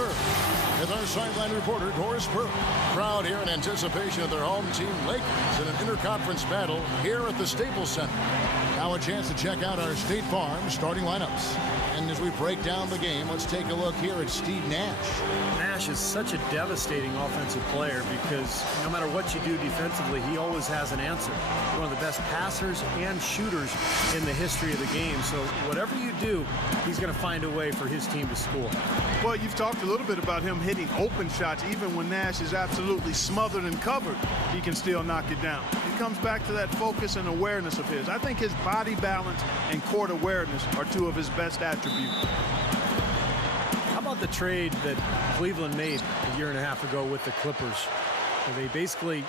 turf with our sideline reporter, Doris Burke. Crowd here in anticipation of their home team, Lakers, in an interconference battle here at the Staples Center. Now a chance to check out our State Farm starting lineups. And as we break down the game, let's take a look here at Steve Nash. Nash is such a devastating offensive player because no matter what you do defensively, he always has an answer. One of the best passers and shooters in the history of the game. So whatever you do, he's going to find a way for his team to score. Well, you've talked a little bit about him hitting open shots. Even when Nash is absolutely smothered and covered, he can still knock it down. It comes back to that focus and awareness of his. I think his body balance and court awareness are two of his best attributes. How about the trade that Cleveland made a year and a half ago with the Clippers? They basically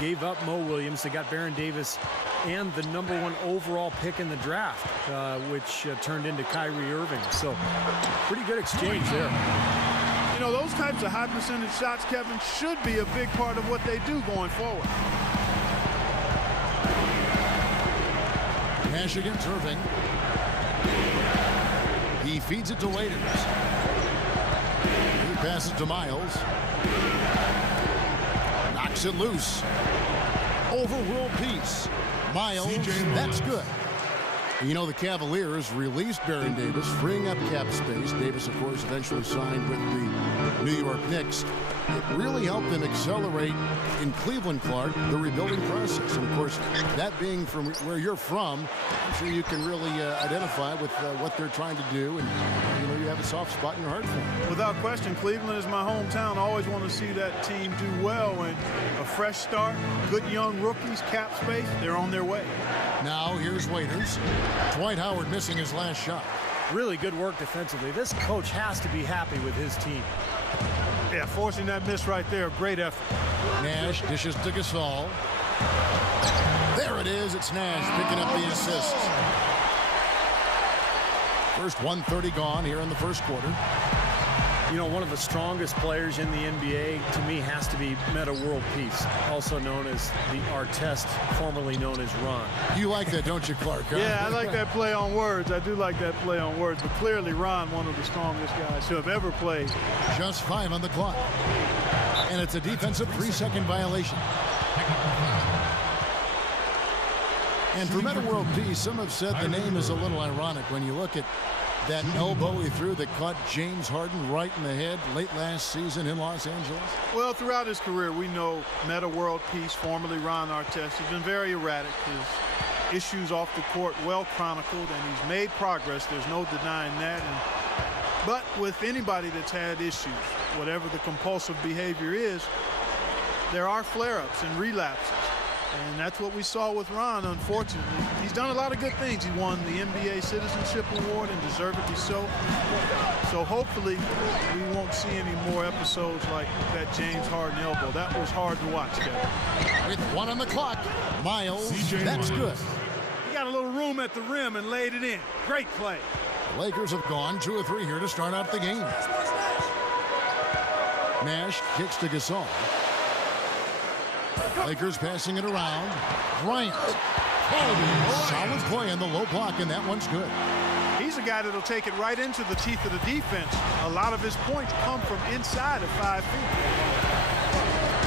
gave up Mo Williams. They got Baron Davis and the #1 overall pick in the draft, which turned into Kyrie Irving. So pretty good exchange there. You know, those types of high percentage shots, Kevin, should be a big part of what they do going forward. Nash against Irving. He feeds it to Waiters. He passes to Miles. Knocks it loose. Over world peace. Miles, that's good. You know, the Cavaliers released Baron Davis, freeing up cap space. Davis, of course, eventually signed with the New York Knicks. It really helped them accelerate in Cleveland, Clark, the rebuilding process. And, of course, that being from where you're from, I'm sure you can really identify with what they're trying to do. And, you know, you have a soft spot in your heart for them. Without question, Cleveland is my hometown. I always want to see that team do well. And a fresh start, good young rookies, cap space, they're on their way. Now, here's Waiters. Dwight Howard missing his last shot. Really good work defensively. This coach has to be happy with his team. Yeah, forcing that miss right there, great effort. Nash dishes to Gasol. There it is. It's Nash picking up the assist. First 1:30 gone here in the first quarter. You know, one of the strongest players in the NBA, to me, has to be Meta World Peace, also known as the Artest, formerly known as Ron. You like that, don't you, Clark? Huh? Yeah, I like that play on words. I do like that play on words. But clearly, Ron, one of the strongest guys to have ever played. Just 5 on the clock. And it's a defensive 3-second violation. And for Meta World Peace, some have said the name is a little ironic when you look at that elbow he threw that caught James Harden right in the head late last season in Los Angeles. Well, throughout his career, we know Meta World Peace, formerly Ron Artest, has been very erratic. His issues off the court well chronicled, and he's made progress. There's no denying that. But with anybody that's had issues, whatever the compulsive behavior is, there are flare-ups and relapses. And that's what we saw with Ron, unfortunately. He's done a lot of good things. He won the NBA Citizenship Award, and deservedly so. So hopefully we won't see any more episodes like that James Harden elbow. That was hard to watch, Kevin. With 1 on the clock, Miles, that's good. He got a little room at the rim and laid it in. Great play. The Lakers have gone 2 of 3 here to start out the game. Nash kicks to Gasol. Lakers passing it around. Bryant. Solid play on the low block, and that one's good. He's a guy that'll take it right into the teeth of the defense. A lot of his points come from inside of 5 feet.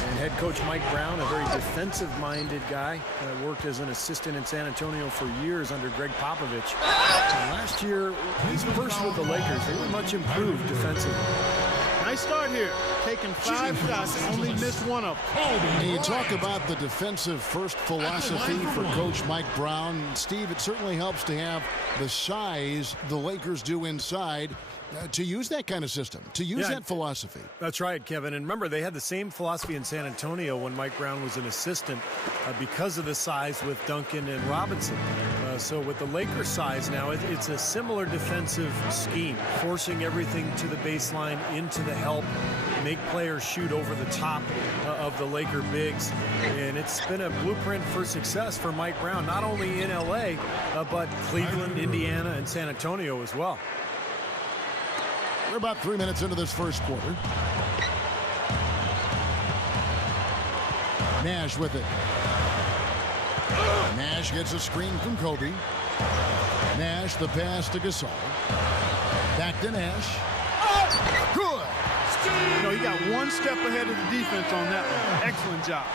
And head coach Mike Brown, a very defensive-minded guy, worked as an assistant in San Antonio for years under Greg Popovich. And last year, he's first with the Lakers. They were much improved defensively. Nice start here. Taking 5 shots, only missed 1 of them. And you talk about the defensive first philosophy for Coach Mike Brown. Steve, it certainly helps to have the size the Lakers do inside to use that kind of system, to use that philosophy. That's right, Kevin. And remember, they had the same philosophy in San Antonio when Mike Brown was an assistant because of the size with Duncan and Robinson. So with the Lakers' size now, it's a similar defensive scheme, forcing everything to the baseline, into the help, make players shoot over the top of the Laker bigs. And it's been a blueprint for success for Mike Brown, not only in L.A., but Cleveland, Indiana, and San Antonio as well. We're about 3 minutes into this first quarter. Nash with it. Nash gets a screen from Kobe. Nash the pass to Gasol. Back to Nash. Good. he got one step ahead of the defense on that one. Excellent job.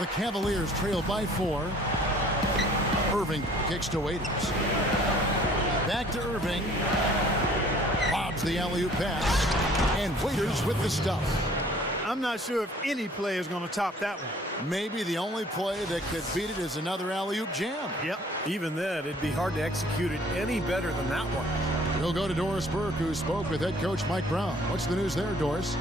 The Cavaliers trail by 4. Irving kicks to Waiters. Back to Irving. Lobs the alley-oop pass. And Waiters with the stuff. I'm not sure if any play is going to top that one. Maybe the only play that could beat it is another alley-oop jam. Yep. Even then, it'd be hard to execute it any better than that one. We'll go to Doris Burke, who spoke with head coach Mike Brown. What's the news there, Doris?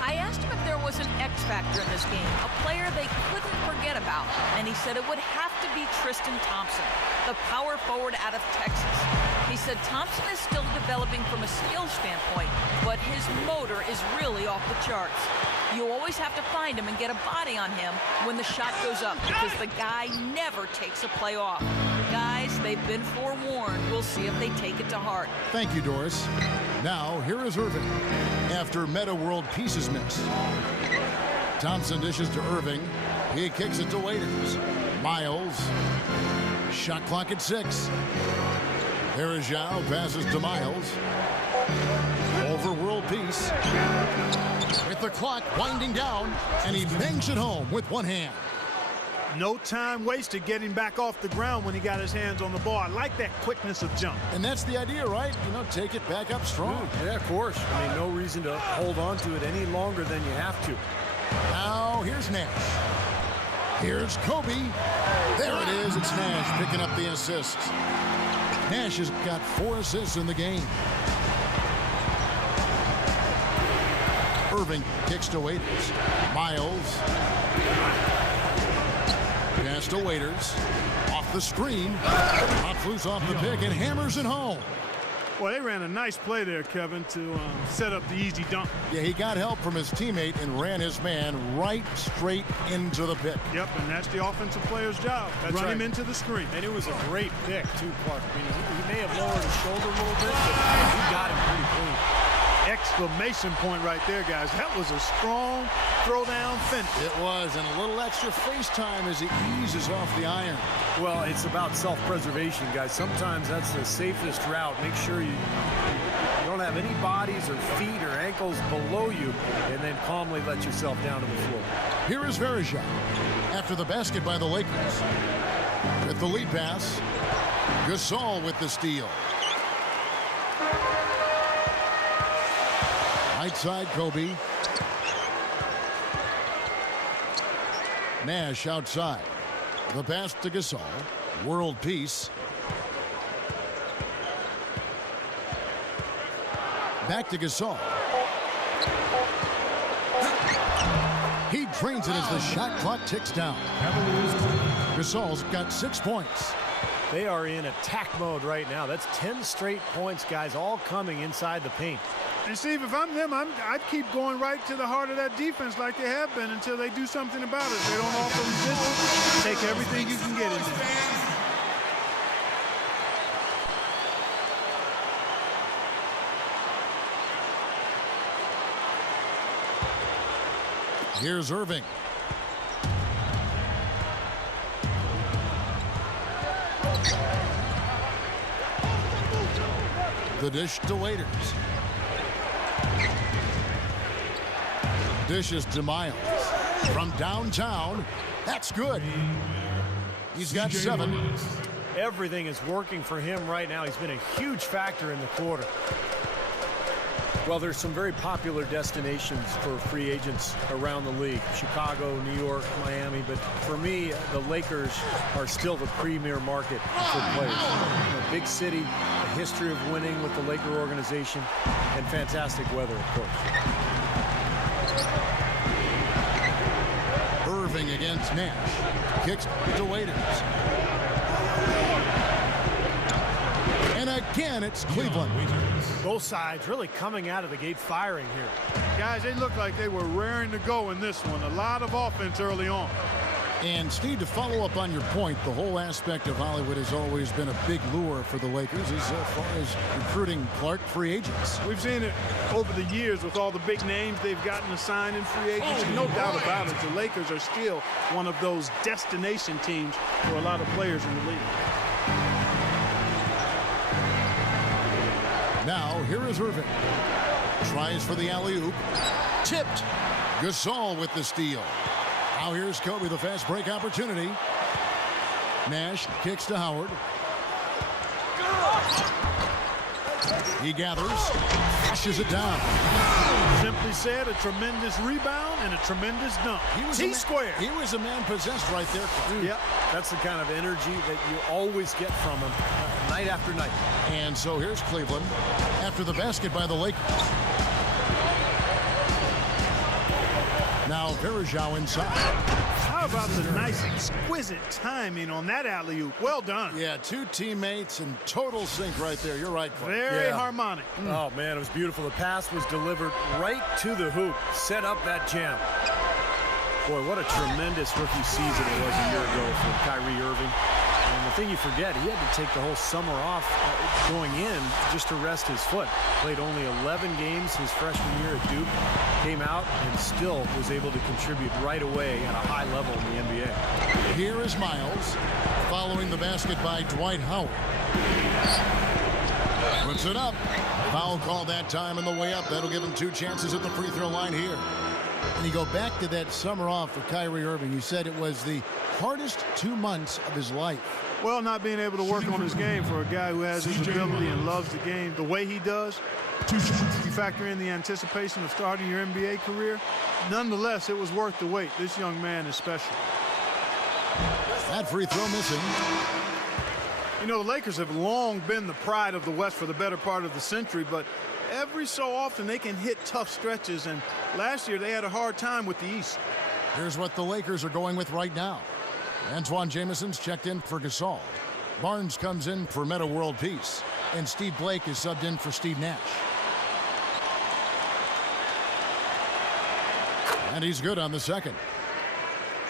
I asked him if there was an X factor in this game, a player they couldn't forget about, and he said it would have to be Tristan Thompson, the power forward out of Texas. He said Thompson is still developing from a skill standpoint, but his motor is really off the charts. You always have to find him and get a body on him when the shot goes up, because the guy never takes a play off. Guys, they've been forewarned. We'll see if they take it to heart. Thank you, Doris. Now, here is Irving after Meta World Peace is missed. Thompson dishes to Irving. He kicks it to Waiters. Miles. Shot clock at 6. There is Zhao. Passes to Miles. Over World Peace. With the clock winding down, and he bangs it home with one hand. No time wasted getting back off the ground when he got his hands on the ball. I like that quickness of jump. And that's the idea, right? You know, take it back up strong. Yeah, of course. I mean, no reason to hold on to it any longer than you have to. Now, here's Nash. Here's Kobe. There it is. It's Nash picking up the assist. Nash has got 4 assists in the game. Irving kicks to Waiters. Miles. Pass to Waiters. Off the screen. Pops loose off the pick and hammers it home. Well, they ran a nice play there, Kevin, to set up the easy dunk. Yeah, he got help from his teammate and ran his man right straight into the pick. Yep, and that's the offensive player's job. Run him into the screen. And it was a great pick, too, Clark. I mean, he may have lowered his shoulder a little bit, but he got him pretty clean. Exclamation point right there, guys. That was a strong throwdown finish. It was, and a little extra face time as he eases off the iron. Well, it's about self-preservation, guys. Sometimes that's the safest route. Make sure you don't have any bodies or feet or ankles below you, and then calmly let yourself down to the floor. Here is Verija after the basket by the Lakers. With the lead pass, Gasol with the steal. Right side, Kobe. Nash outside. The pass to Gasol. World peace. Back to Gasol. He drains it as the shot clock ticks down. Gasol's got 6 points. They are in attack mode right now. That's 10 straight points, guys, all coming inside the paint. And Steve, if I'm them, I'd keep going right to the heart of that defense like they have been until they do something about it. They don't offer resistance. Take everything you can get in there. Here's Irving. The dish to Waiters. Dishes to Miles. From downtown. That's good. He's got 7. Everything is working for him right now. He's been a huge factor in the quarter. Well, there's some very popular destinations for free agents around the league. Chicago, New York, Miami. But for me, the Lakers are still the premier market for players. A big city, a history of winning with the Laker organization, and fantastic weather, of course. Irving against Nash. Kicks to Waiters. And again, it's Cleveland. Both sides really coming out of the gate firing here. Guys, they look like they were raring to go in this one. A lot of offense early on. And Steve, to follow up on your point, the whole aspect of Hollywood has always been a big lure for the Lakers as far as recruiting Clark free agents. We've seen it over the years with all the big names they've gotten assigned in free agency. No doubt about it. The Lakers are still one of those destination teams for a lot of players in the league. Now, here is Irving. tries for the alley-oop. Tipped. Gasol with the steal. Now here's Kobe, the fast break opportunity. Nash kicks to Howard. He gathers, pushes it down. Simply said, a tremendous rebound and a tremendous dunk. T-square. He was a man possessed right there. Yep, that's the kind of energy that you always get from him night after night. And so here's Cleveland after the basket by the Lakers. Now Varejao inside. How about the nice, exquisite timing on that alley-oop? Well done. Yeah, two teammates in total sync right there. You're right, Clay. Very harmonic. Oh, man, it was beautiful. The pass was delivered right to the hoop. Set up that jam. Boy, what a tremendous rookie season it was a year ago for Kyrie Irving. And the thing you forget, he had to take the whole summer off going in just to rest his foot. Played only 11 games his freshman year at Duke. Came out and still was able to contribute right away at a high level in the NBA. Here is Miles following the basket by Dwight Howard. Puts it up. Foul call that time on the way up. That'll give him 2 chances at the free throw line here. And you go back to that summer off for Kyrie Irving. You said it was the hardest 2 months of his life. Well, not being able to work on his game for a guy who has his ability and loves the game the way he does. You factor in the anticipation of starting your NBA career. Nonetheless, it was worth the wait. This young man is special. That free throw missing. You know, the Lakers have long been the pride of the West for the better part of the century, but every so often they can hit tough stretches, and last year they had a hard time with the East. Here's what the Lakers are going with right now. Antoine Jameson's checked in for Gasol. Barnes comes in for Metta World Peace. And Steve Blake is subbed in for Steve Nash. And he's good on the second.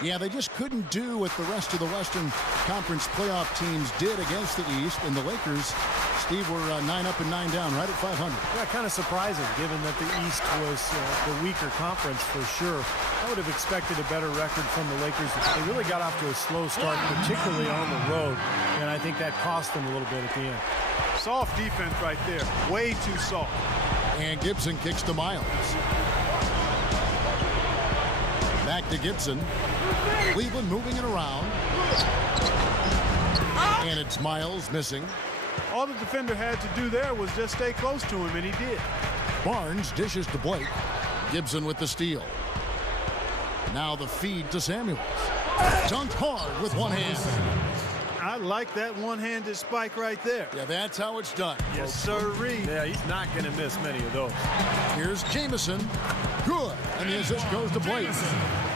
Yeah, they just couldn't do what the rest of the Western Conference playoff teams did against the East. And the Lakers, Steve, were 9 up and 9 down, right at 500. Yeah, kind of surprising, given that the East was the weaker conference for sure. I would have expected a better record from the Lakers. They really got off to a slow start, particularly on the road, and I think that cost them a little bit at the end. Soft defense right there. Way too soft. And Gibson kicks to Miles. Back to Gibson. Cleveland moving it around. And it's Miles missing. All the defender had to do there was just stay close to him, and he did. Barnes dishes to Blake. Gibson with the steal. Now the feed to Samuels. Dunked hard with one hand. I like that one-handed spike right there. Yeah, that's how it's done. Yes, sirree. Yeah, he's not going to miss many of those. Here's Jameson. Good. And the assist goes to Blake.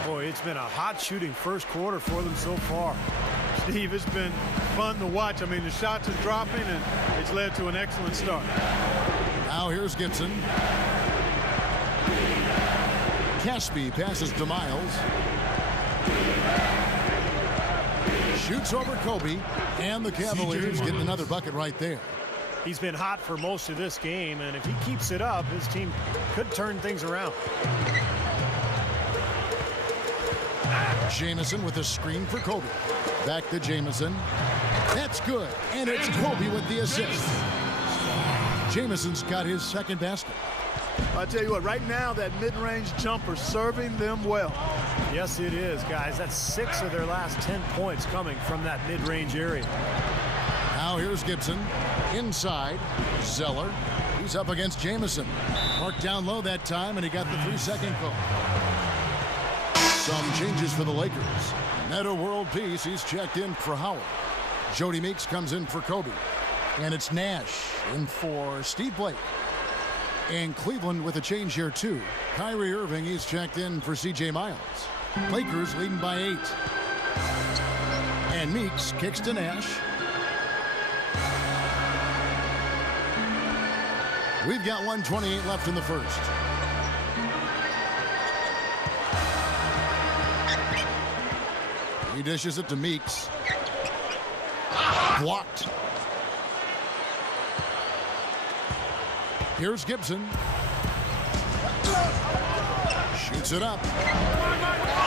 Boy, it's been a hot shooting first quarter for them so far. Steve, it's been fun to watch. I mean, the shots are dropping, and it's led to an excellent start. Now here's Gibson. Caspi passes to Miles. Shoots over Kobe, and the Cavaliers get another bucket right there. He's been hot for most of this game, and if he keeps it up, his team could turn things around. Jamison with a screen for Kobe. Back to Jamison. That's good, and it's Kobe with the assist. Jamison's got his second basket. I tell you what, right now that mid-range jumper serving them well. Yes, it is, guys. That's 6 of their last 10 points coming from that mid-range area. Now here's Gibson. Inside, Zeller. He's up against Jamison. Marked down low that time, and he got the 3-second call. Some changes for the Lakers. Metta World Peace, he's checked in for Howard. Jody Meeks comes in for Kobe. And it's Nash in for Steve Blake. And Cleveland with a change here, too. Kyrie Irving, he's checked in for C.J. Miles. Lakers leading by 8. And Meeks kicks to Nash. We've got 1:28 left in the first. He dishes it to Meeks. Blocked. Here's Gibson. Shoots it up.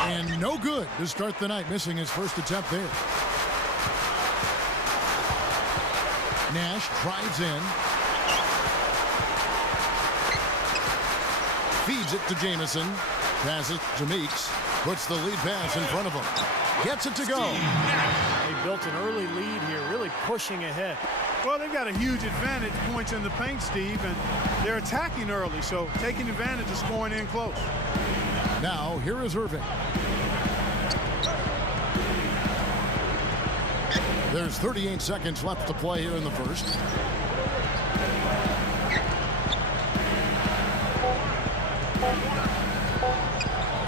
And no good to start the night, missing his first attempt there. Nash drives in. Feeds it to Jamison. Passes to Meeks. Puts the lead pass in front of him. Gets it to go. They built an early lead here, really pushing ahead. Well, they've got a huge advantage, points in the paint, Steve, and they're attacking early, so taking advantage of scoring in close. Now, here is Irving. There's 38 seconds left to play here in the first.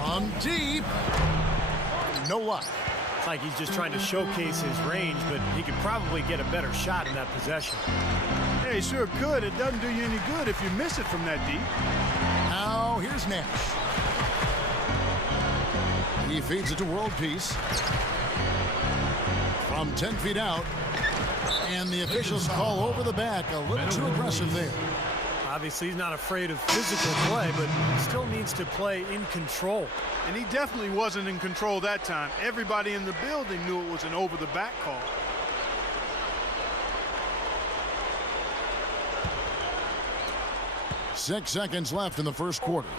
On deep. No luck. It's like he's just trying to showcase his range, but he could probably get a better shot in that possession. Yeah, he sure could. It doesn't do you any good if you miss it from that deep. Now, here's Nash. He feeds it to World Peace. From 10 feet out. And the officials call over the back. A little too aggressive there. Obviously, he's not afraid of physical play, but still needs to play in control. And he definitely wasn't in control that time. Everybody in the building knew it was an over-the-back call. Six seconds left in the first quarter.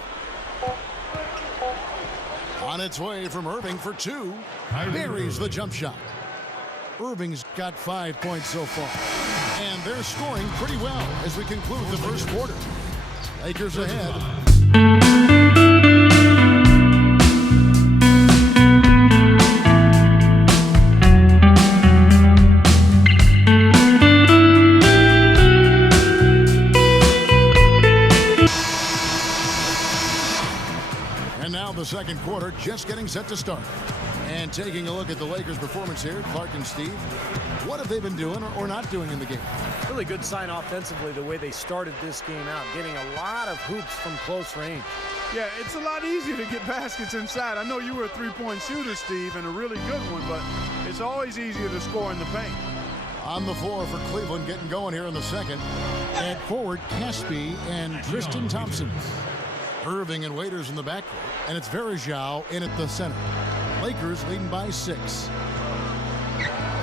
On its way from Irving for two. Buries the jump shot. Irving's got 5 points so far. And they're scoring pretty well as we conclude the first quarter. Lakers ahead. And now the second quarter just getting set to start. And taking a look at the Lakers' performance here, Clark and Steve, what have they been doing or not doing in the game? Really good sign offensively the way they started this game out, getting a lot of hoops from close range. Yeah, it's a lot easier to get baskets inside. I know you were a three-point shooter, Steve, and a really good one, but it's always easier to score in the paint. On the floor for Cleveland getting going here in the second. At forward, Caspi and Tristan Thompson. Irving and Waiters in the backcourt, and it's Verajao in at the center. Lakers leading by 6.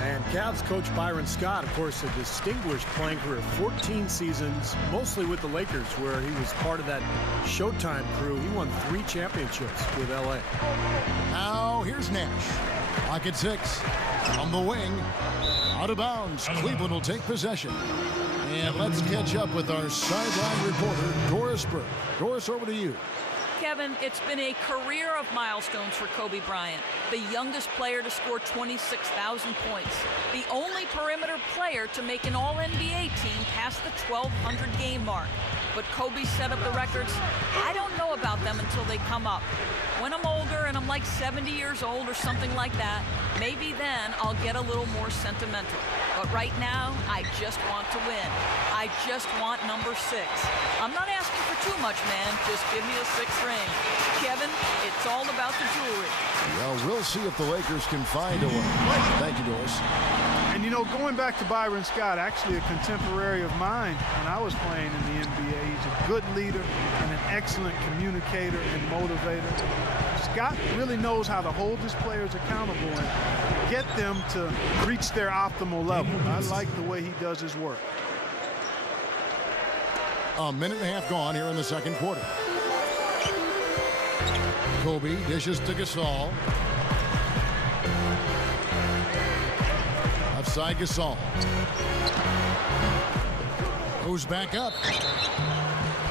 And Cavs coach Byron Scott, of course, a distinguished playing career, 14 seasons, mostly with the Lakers, where he was part of that Showtime crew. He won 3 championships with L.A. Now here's Nash. Pocket 6 on the wing. Out of bounds. Cleveland will take possession. And let's catch up with our sideline reporter, Doris Burke. Doris, over to you. Kevin, it's been a career of milestones for Kobe Bryant, the youngest player to score 26,000 points, the only perimeter player to make an All-NBA team past the 1,200 game mark. But Kobe set up the records. I don't know about them until they come up. When I'm older and I'm like 70 years old or something like that, maybe then I'll get a little more sentimental. But right now, I just want to win. I just want number 6. I'm not asking for too much, man. Just give me a 6th ring. Kevin, it's all about the jewelry. Well, we'll see if the Lakers can find a one. Thank you, Doris. And, you know, going back to Byron Scott, actually a contemporary of mine when I was playing in the NBA. He's a good leader and an excellent communicator and motivator. Scott really knows how to hold his players accountable and get them to reach their optimal level. I like the way he does his work. A minute and a half gone here in the second quarter. Kobe dishes to Gasol. Outside Gasol. Goes back up.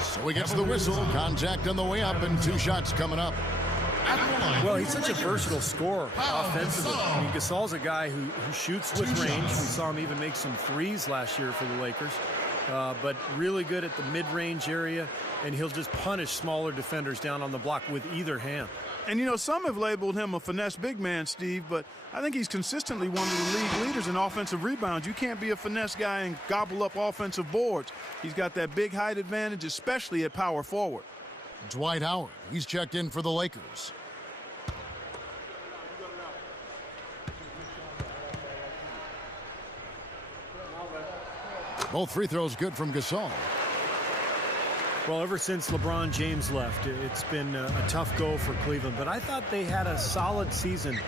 So he gets the whistle. Contact on the way up and 2 shots coming up. Well, he's such a versatile scorer offensively. I mean, Gasol's a guy who shoots with range. We saw him even make some threes last year for the Lakers. But really good at the mid-range area, and he'll just punish smaller defenders down on the block with either hand. And, you know, some have labeled him a finesse big man, Steve, but I think he's consistently one of the league leaders in offensive rebounds. You can't be a finesse guy and gobble up offensive boards. He's got that big height advantage, especially at power forward. Dwight Howard, he's checked in for the Lakers. Both free throws good from Gasol. Well, ever since LeBron James left, it's been a tough go for Cleveland. But I thought they had a solid season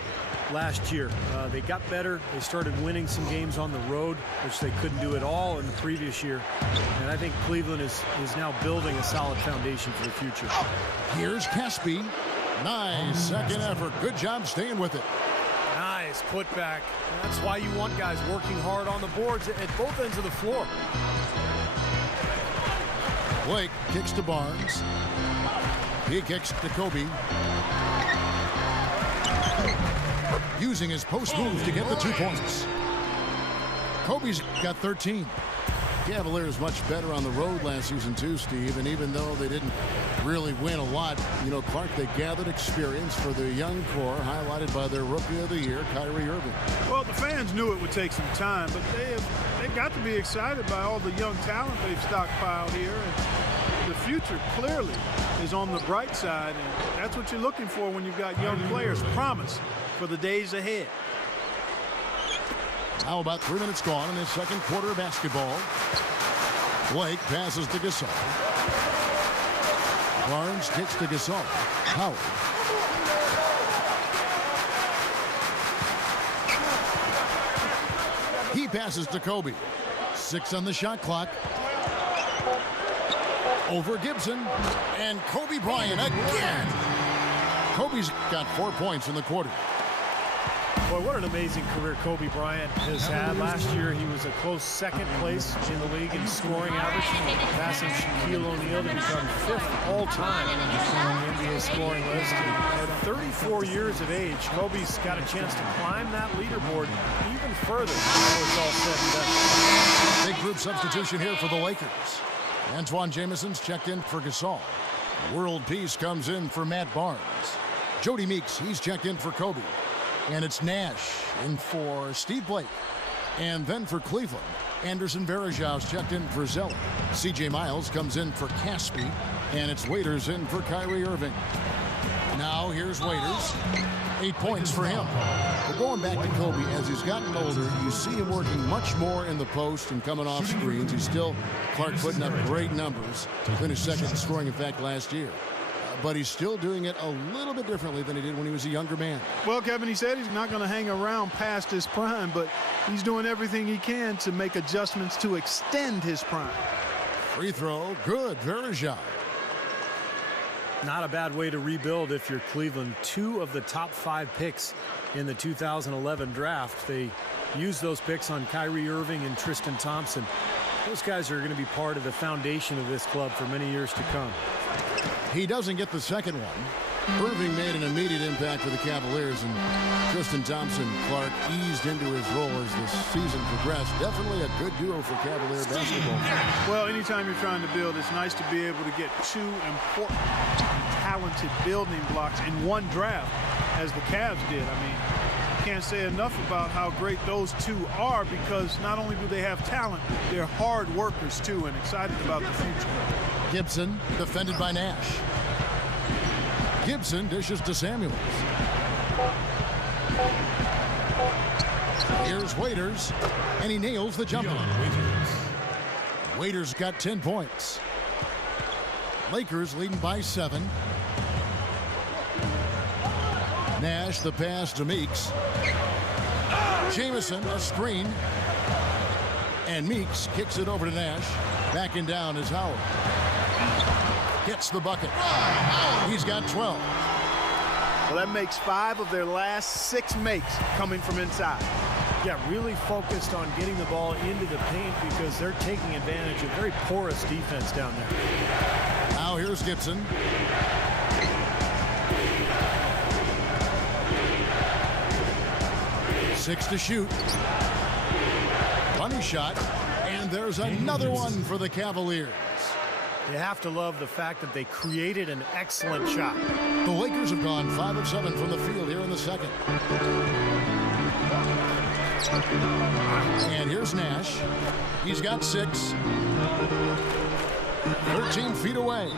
last year. They got better. They started winning some games on the road, which they couldn't do at all in the previous year. And I think Cleveland is now building a solid foundation for the future. Here's Caspi. Nice second effort. Good job staying with it. Nice putback. That's why you want guys working hard on the boards at both ends of the floor. Blake kicks to Barnes. He kicks to Kobe. Using his post move to get the 2 points. Kobe's got 13. Cavaliers much better on the road last season too, Steve. And even though they didn't really win a lot, you know, Clark, they gathered experience for their young core, highlighted by their Rookie of the Year, Kyrie Irving. Well, the fans knew it would take some time, but they've got to be excited by all the young talent they've stockpiled here. And the future clearly is on the bright side, and that's what you're looking for when you've got young players. Promise for the days ahead. Now about 3 minutes gone in this second quarter of basketball. Blake passes to Gasol. Barnes kicks to Gasol. Howard. He passes to Kobe. 6 on the shot clock. Over Gibson. And Kobe Bryant again. Kobe's got 4 points in the quarter. Boy, what an amazing career Kobe Bryant has had. Last year, he was a close second place in the league in scoring average, passing Shaquille O'Neal to become 5th all-time on the NBA scoring list. At 34 years of age, Kobe's got a chance to climb that leaderboard even further before it's all said and done. Big group substitution here for the Lakers. Antoine Jameson's checked in for Gasol. World Peace comes in for Matt Barnes. Jody Meeks, he's checked in for Kobe. And it's Nash in for Steve Blake. And then for Cleveland, Anderson Varejão's checked in for Zeller. C.J. Miles comes in for Caspi. And it's Waiters in for Kyrie Irving. Now here's Waiters. 8 points for him. But going back to Kobe, as he's gotten older, you see him working much more in the post and coming off screens. He's still, Clark, putting up great numbers to finish second in scoring, in fact, last year. But he's still doing it a little bit differently than he did when he was a younger man. Well, Kevin, he said he's not going to hang around past his prime, but he's doing everything he can to make adjustments to extend his prime. Free throw, good, Varejão. Not a bad way to rebuild if you're Cleveland. 2 of the top 5 picks in the 2011 draft. They used those picks on Kyrie Irving and Tristan Thompson. Those guys are going to be part of the foundation of this club for many years to come. He doesn't get the second one. Irving made an immediate impact for the Cavaliers, and Tristan Thompson, Clark, eased into his role as the season progressed. Definitely a good duo for Cavalier basketball. Well, anytime you're trying to build, it's nice to be able to get 2 important, talented building blocks in one draft, as the Cavs did. I mean, can't say enough about how great those 2 are, because not only do they have talent, they're hard workers too, and excited about the future. Gibson defended by Nash. Gibson dishes to Samuels. Here's Waiters, and he nails the jumper. Waiters got 10 points. Lakers leading by 7. Nash the pass to Meeks. Jameson a screen. And Meeks kicks it over to Nash. Backing down is Howard. Gets the bucket. He's got 12. Well, that makes 5 of their last 6 makes coming from inside. Yeah, really focused on getting the ball into the paint because they're taking advantage of very porous defense down there. Now here's Gibson. Six to shoot. Bunny shot. And there's another one for the Cavaliers. You have to love the fact that they created an excellent shot. The Lakers have gone 5 of 7 from the field here in the second. And here's Nash. He's got 6. 13 feet away.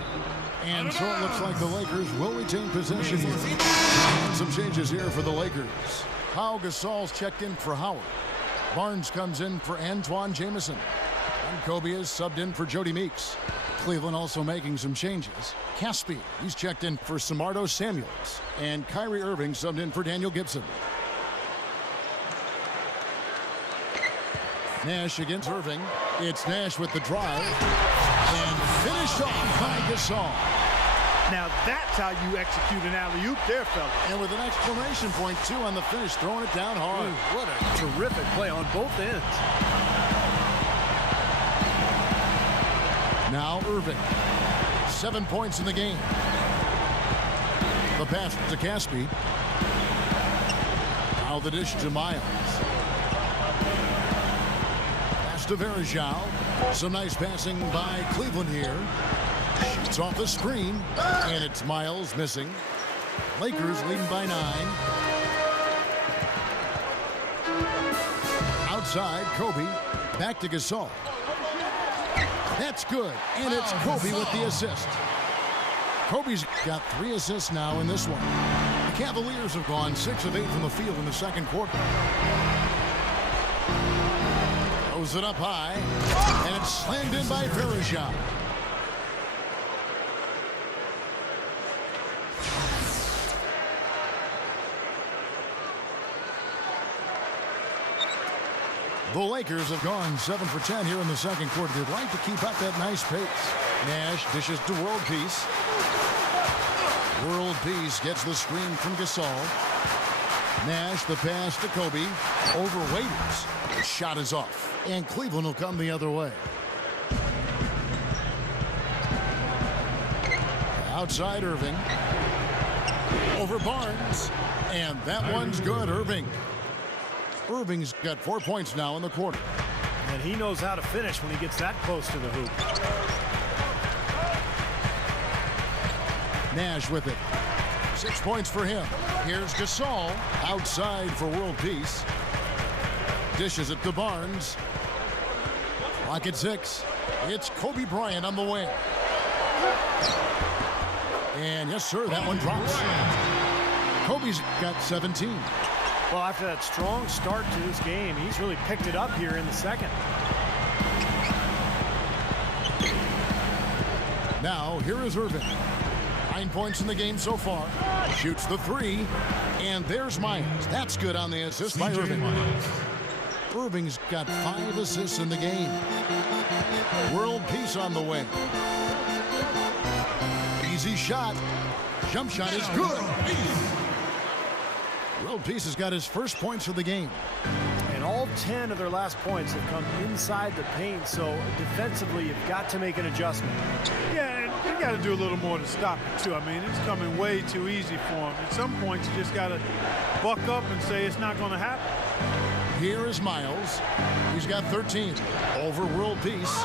And so it looks like the Lakers will retain possession here. And some changes here for the Lakers. Pau Gasol's checked in for Howard. Barnes comes in for Antoine Jameson. And Kobe is subbed in for Jody Meeks. Cleveland also making some changes. Caspi, he's checked in for Samardo Samuels. And Kyrie Irving subbed in for Daniel Gibson. Nash against Irving. It's Nash with the drive. And finished off by Gasol. Now that's how you execute an alley-oop there, fella. And with an exclamation point, too, on the finish, throwing it down hard. Ooh, what a terrific play on both ends. Now Irving. 7 points in the game. The pass to Caspi. Now the dish to Miles. Pass to Verajao. Some nice passing by Cleveland here. Shoots off the screen, and it's Miles missing. Lakers leading by 9. Outside, Kobe. Back to Gasol. That's good, and it's Kobe with the assist. Kobe's got 3 assists now in this one. The Cavaliers have gone 6 of 8 from the field in the second quarter. Throws it up high, and it's slammed in by Verajao. The Lakers have gone 7 for 10 here in the second quarter. They'd like to keep up that nice pace. Nash dishes to World Peace. World Peace gets the screen from Gasol. Nash the pass to Kobe. Over Waiters. The shot is off. And Cleveland will come the other way. Outside Irving. Over Barnes. And that one's good, Irving. Irving's got 4 points now in the quarter. And he knows how to finish when he gets that close to the hoop. Nash with it. 6 points for him. Here's Gasol outside for World Peace. Dishes it to Barnes. Clock at 6. It's Kobe Bryant on the wing. And yes, sir, that one drops. Kobe's got 17. Well, after that strong start to this game, he's really picked it up here in the second. Now, here is Irving. 9 points in the game so far. Shoots the 3. And there's Myers. That's good on the assist by Irving. Irving's got 5 assists in the game. World Peace on the way. Easy shot. Jump shot is good. World Peace has got his first points of the game. And all 10 of their last points have come inside the paint, so defensively you've got to make an adjustment. Yeah, and you got to do a little more to stop it, too. I mean, it's coming way too easy for him. At some points, you just got to buck up and say it's not going to happen. Here is Miles. He's got 13. Over World Peace.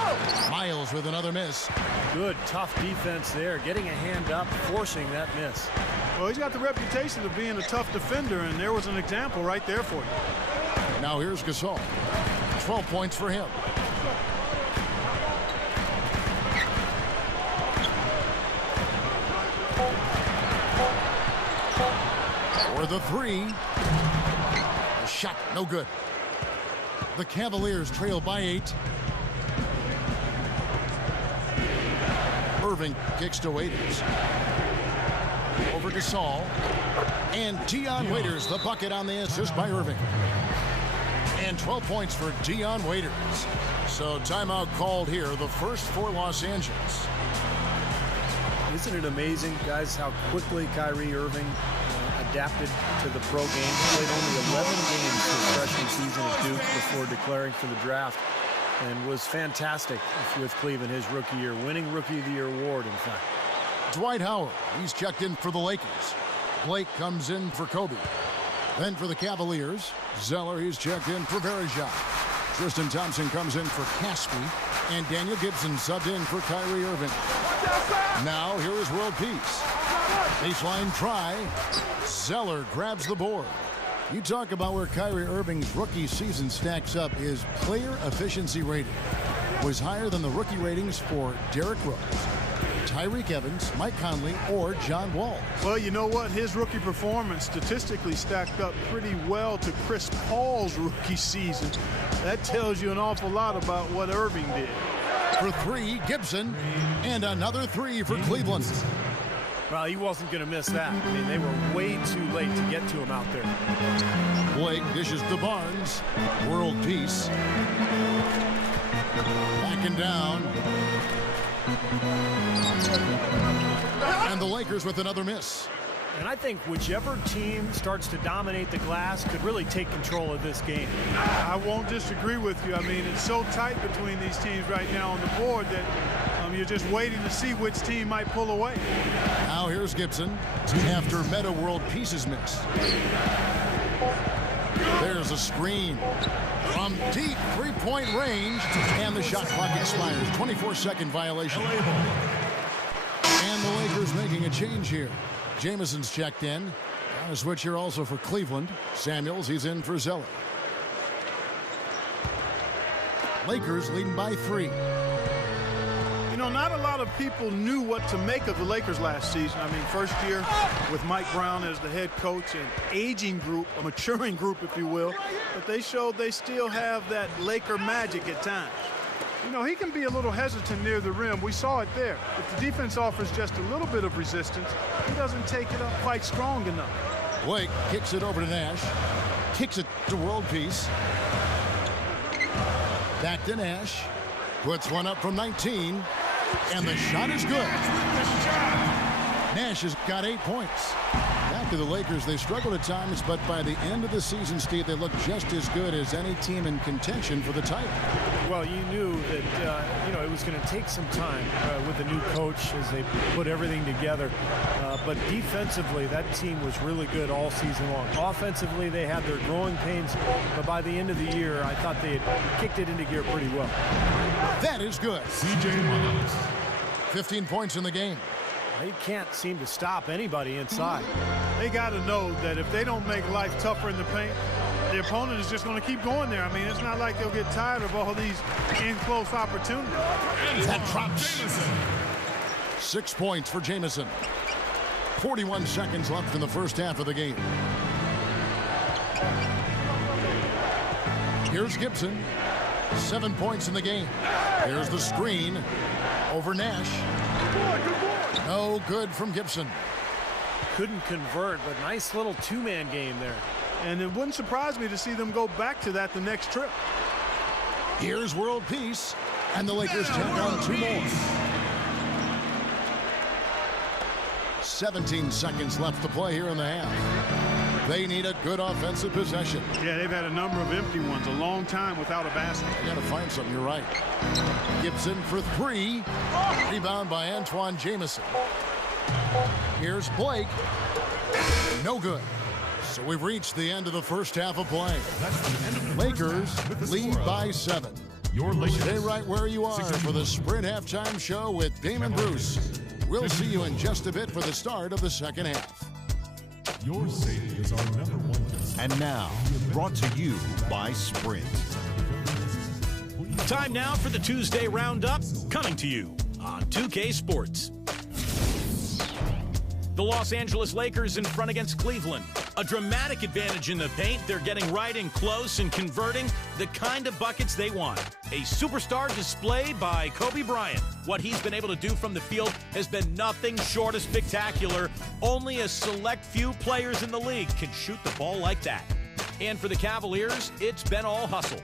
Miles with another miss. Good, tough defense there, getting a hand up, forcing that miss. Well, he's got the reputation of being a tough defender, and there was an example right there for you. Now here's Gasol. 12 points for him. For the 3. The shot, no good. The Cavaliers trail by 8. Irving kicks to Waiters. Over to Gasol. And Dion Waiters, the bucket on the assist by Irving. And 12 points for Dion Waiters. So timeout called here, the first for Los Angeles. Isn't it amazing, guys, how quickly Kyrie Irving adapted to the pro game? He played only 11 games his freshman season at Duke before declaring for the draft, and was fantastic with Cleveland his rookie year, winning Rookie of the Year award, in fact. Dwight Howard, he's checked in for the Lakers. Blake comes in for Kobe. Then for the Cavaliers, Zeller, he's checked in for Verajao. Tristan Thompson comes in for Caspi, and Daniel Gibson subbed in for Kyrie Irving. Now here is World Peace. Baseline try. Zeller grabs the board. You talk about where Kyrie Irving's rookie season stacks up. His player efficiency rating was higher than the rookie ratings for Derrick Rose, Tyreek Evans, Mike Conley, or John Wall. Well, you know what? His rookie performance statistically stacked up pretty well to Chris Paul's rookie season. That tells you an awful lot about what Irving did. For three, Gibson. And another three for Cleveland. Well, he wasn't going to miss that. I mean, they were way too late to get to him out there. Blake dishes to Barnes. World peace. Backing down. And the Lakers with another miss. And I think whichever team starts to dominate the glass could really take control of this game. I won't disagree with you. I mean, it's so tight between these teams right now on the board that you're just waiting to see which team might pull away. Now here's Gibson after Meta World Peace is missed. There's a screen from deep three-point range, and the shot clock expires. 24-second violation. And the Lakers making a change here. Jamison's checked in. On a switch here also for Cleveland. Samuels, he's in for Zeller. Lakers leading by 3. You know, not a lot of people knew what to make of the Lakers last season. I mean, first year with Mike Brown as the head coach, an aging group, a maturing group, if you will. But they showed they still have that Laker magic at times. You know, he can be a little hesitant near the rim. We saw it there. If the defense offers just a little bit of resistance, he doesn't take it up quite strong enough. Blake kicks it over to Nash. Kicks it to World Peace. Back to Nash. Puts one up from 19. And the shot is good. Nash has got 8 points. Back to the Lakers. They struggled at times, but by the end of the season, Steve, they look just as good as any team in contention for the title. Well, you knew that, it was going to take some time with the new coach as they put everything together. But defensively, that team was really good all season long. Offensively, they had their growing pains, but by the end of the year, I thought they had kicked it into gear pretty well. That is good. C.J. Miles. 15 points in the game. He can't seem to stop anybody inside. They got to know that if they don't make life tougher in the paint, the opponent is just going to keep going there. I mean, it's not like they'll get tired of all these in-close opportunities. That drops. 6 points for Jamison. 41 seconds left in the first half of the game. Here's Gibson. 7 points in the game. Here's the screen over Nash. No good from Gibson. Couldn't convert, but nice little two-man game there. And it wouldn't surprise me to see them go back to that the next trip. Here's World Peace, and the Lakers take on 2 more. 17 seconds left to play here in the half. They need a good offensive possession. Yeah, they've had a number of empty ones, a long time without a basket. They got to find something, you're right. Gibson for 3. Rebound by Antoine Jamison. Here's Blake. No good. So we've reached the end of the first half of play. Lakers lead by 7. Stay right where you are for the Sprint Halftime Show with Damon Bruce. We'll see you in just a bit for the start of the second half. Your safety is our #1 concern. And now, brought to you by Sprint. Time now for the Tuesday Roundup, coming to you on 2K Sports. The Los Angeles Lakers in front against Cleveland. A dramatic advantage in the paint. They're getting right in close and converting the kind of buckets they want. A superstar displayed by Kobe Bryant. What he's been able to do from the field has been nothing short of spectacular. Only a select few players in the league can shoot the ball like that. And for the Cavaliers, it's been all hustle.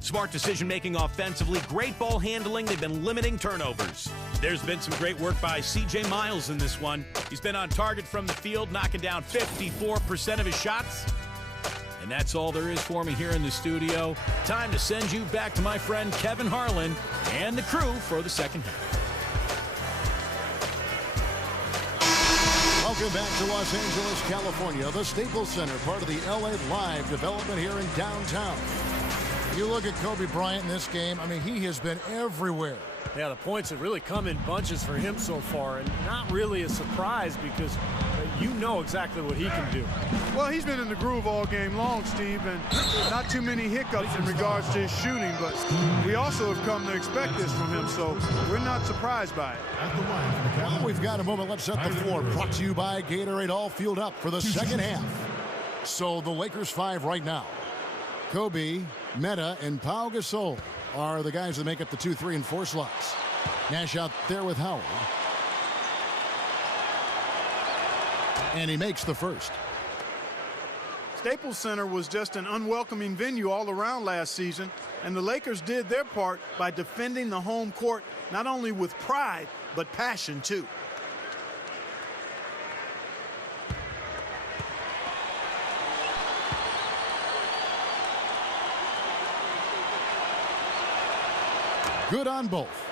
Smart decision-making offensively, great ball handling. They've been limiting turnovers. There's been some great work by C.J. Miles in this one. He's been on target from the field, knocking down 54% of his shots. And that's all there is for me here in the studio. Time to send you back to my friend Kevin Harlan and the crew for the second half. Welcome back to Los Angeles, California, the Staples Center, part of the LA Live development here in downtown. You look at Kobe Bryant in this game, I mean, he has been everywhere. Yeah, the points have really come in bunches for him so far, and not really a surprise because you know exactly what he can do. Well, he's been in the groove all game long, Steve, and not too many hiccups in regards to his shooting, but we also have come to expect this from him, so we're not surprised by it. At the line for the Cavaliers. Well, we've got a moment. Let's set the floor. Brought to you by Gatorade, all fueled up for the second half. So the Lakers 5 right now. Kobe, Meta, and Pau Gasol. are the guys that make up the 2, 3, and 4 slots. Nash out there with Howard. And he makes the first. Staples Center was just an unwelcoming venue all around last season, and the Lakers did their part by defending the home court not only with pride, but passion too. Good on both.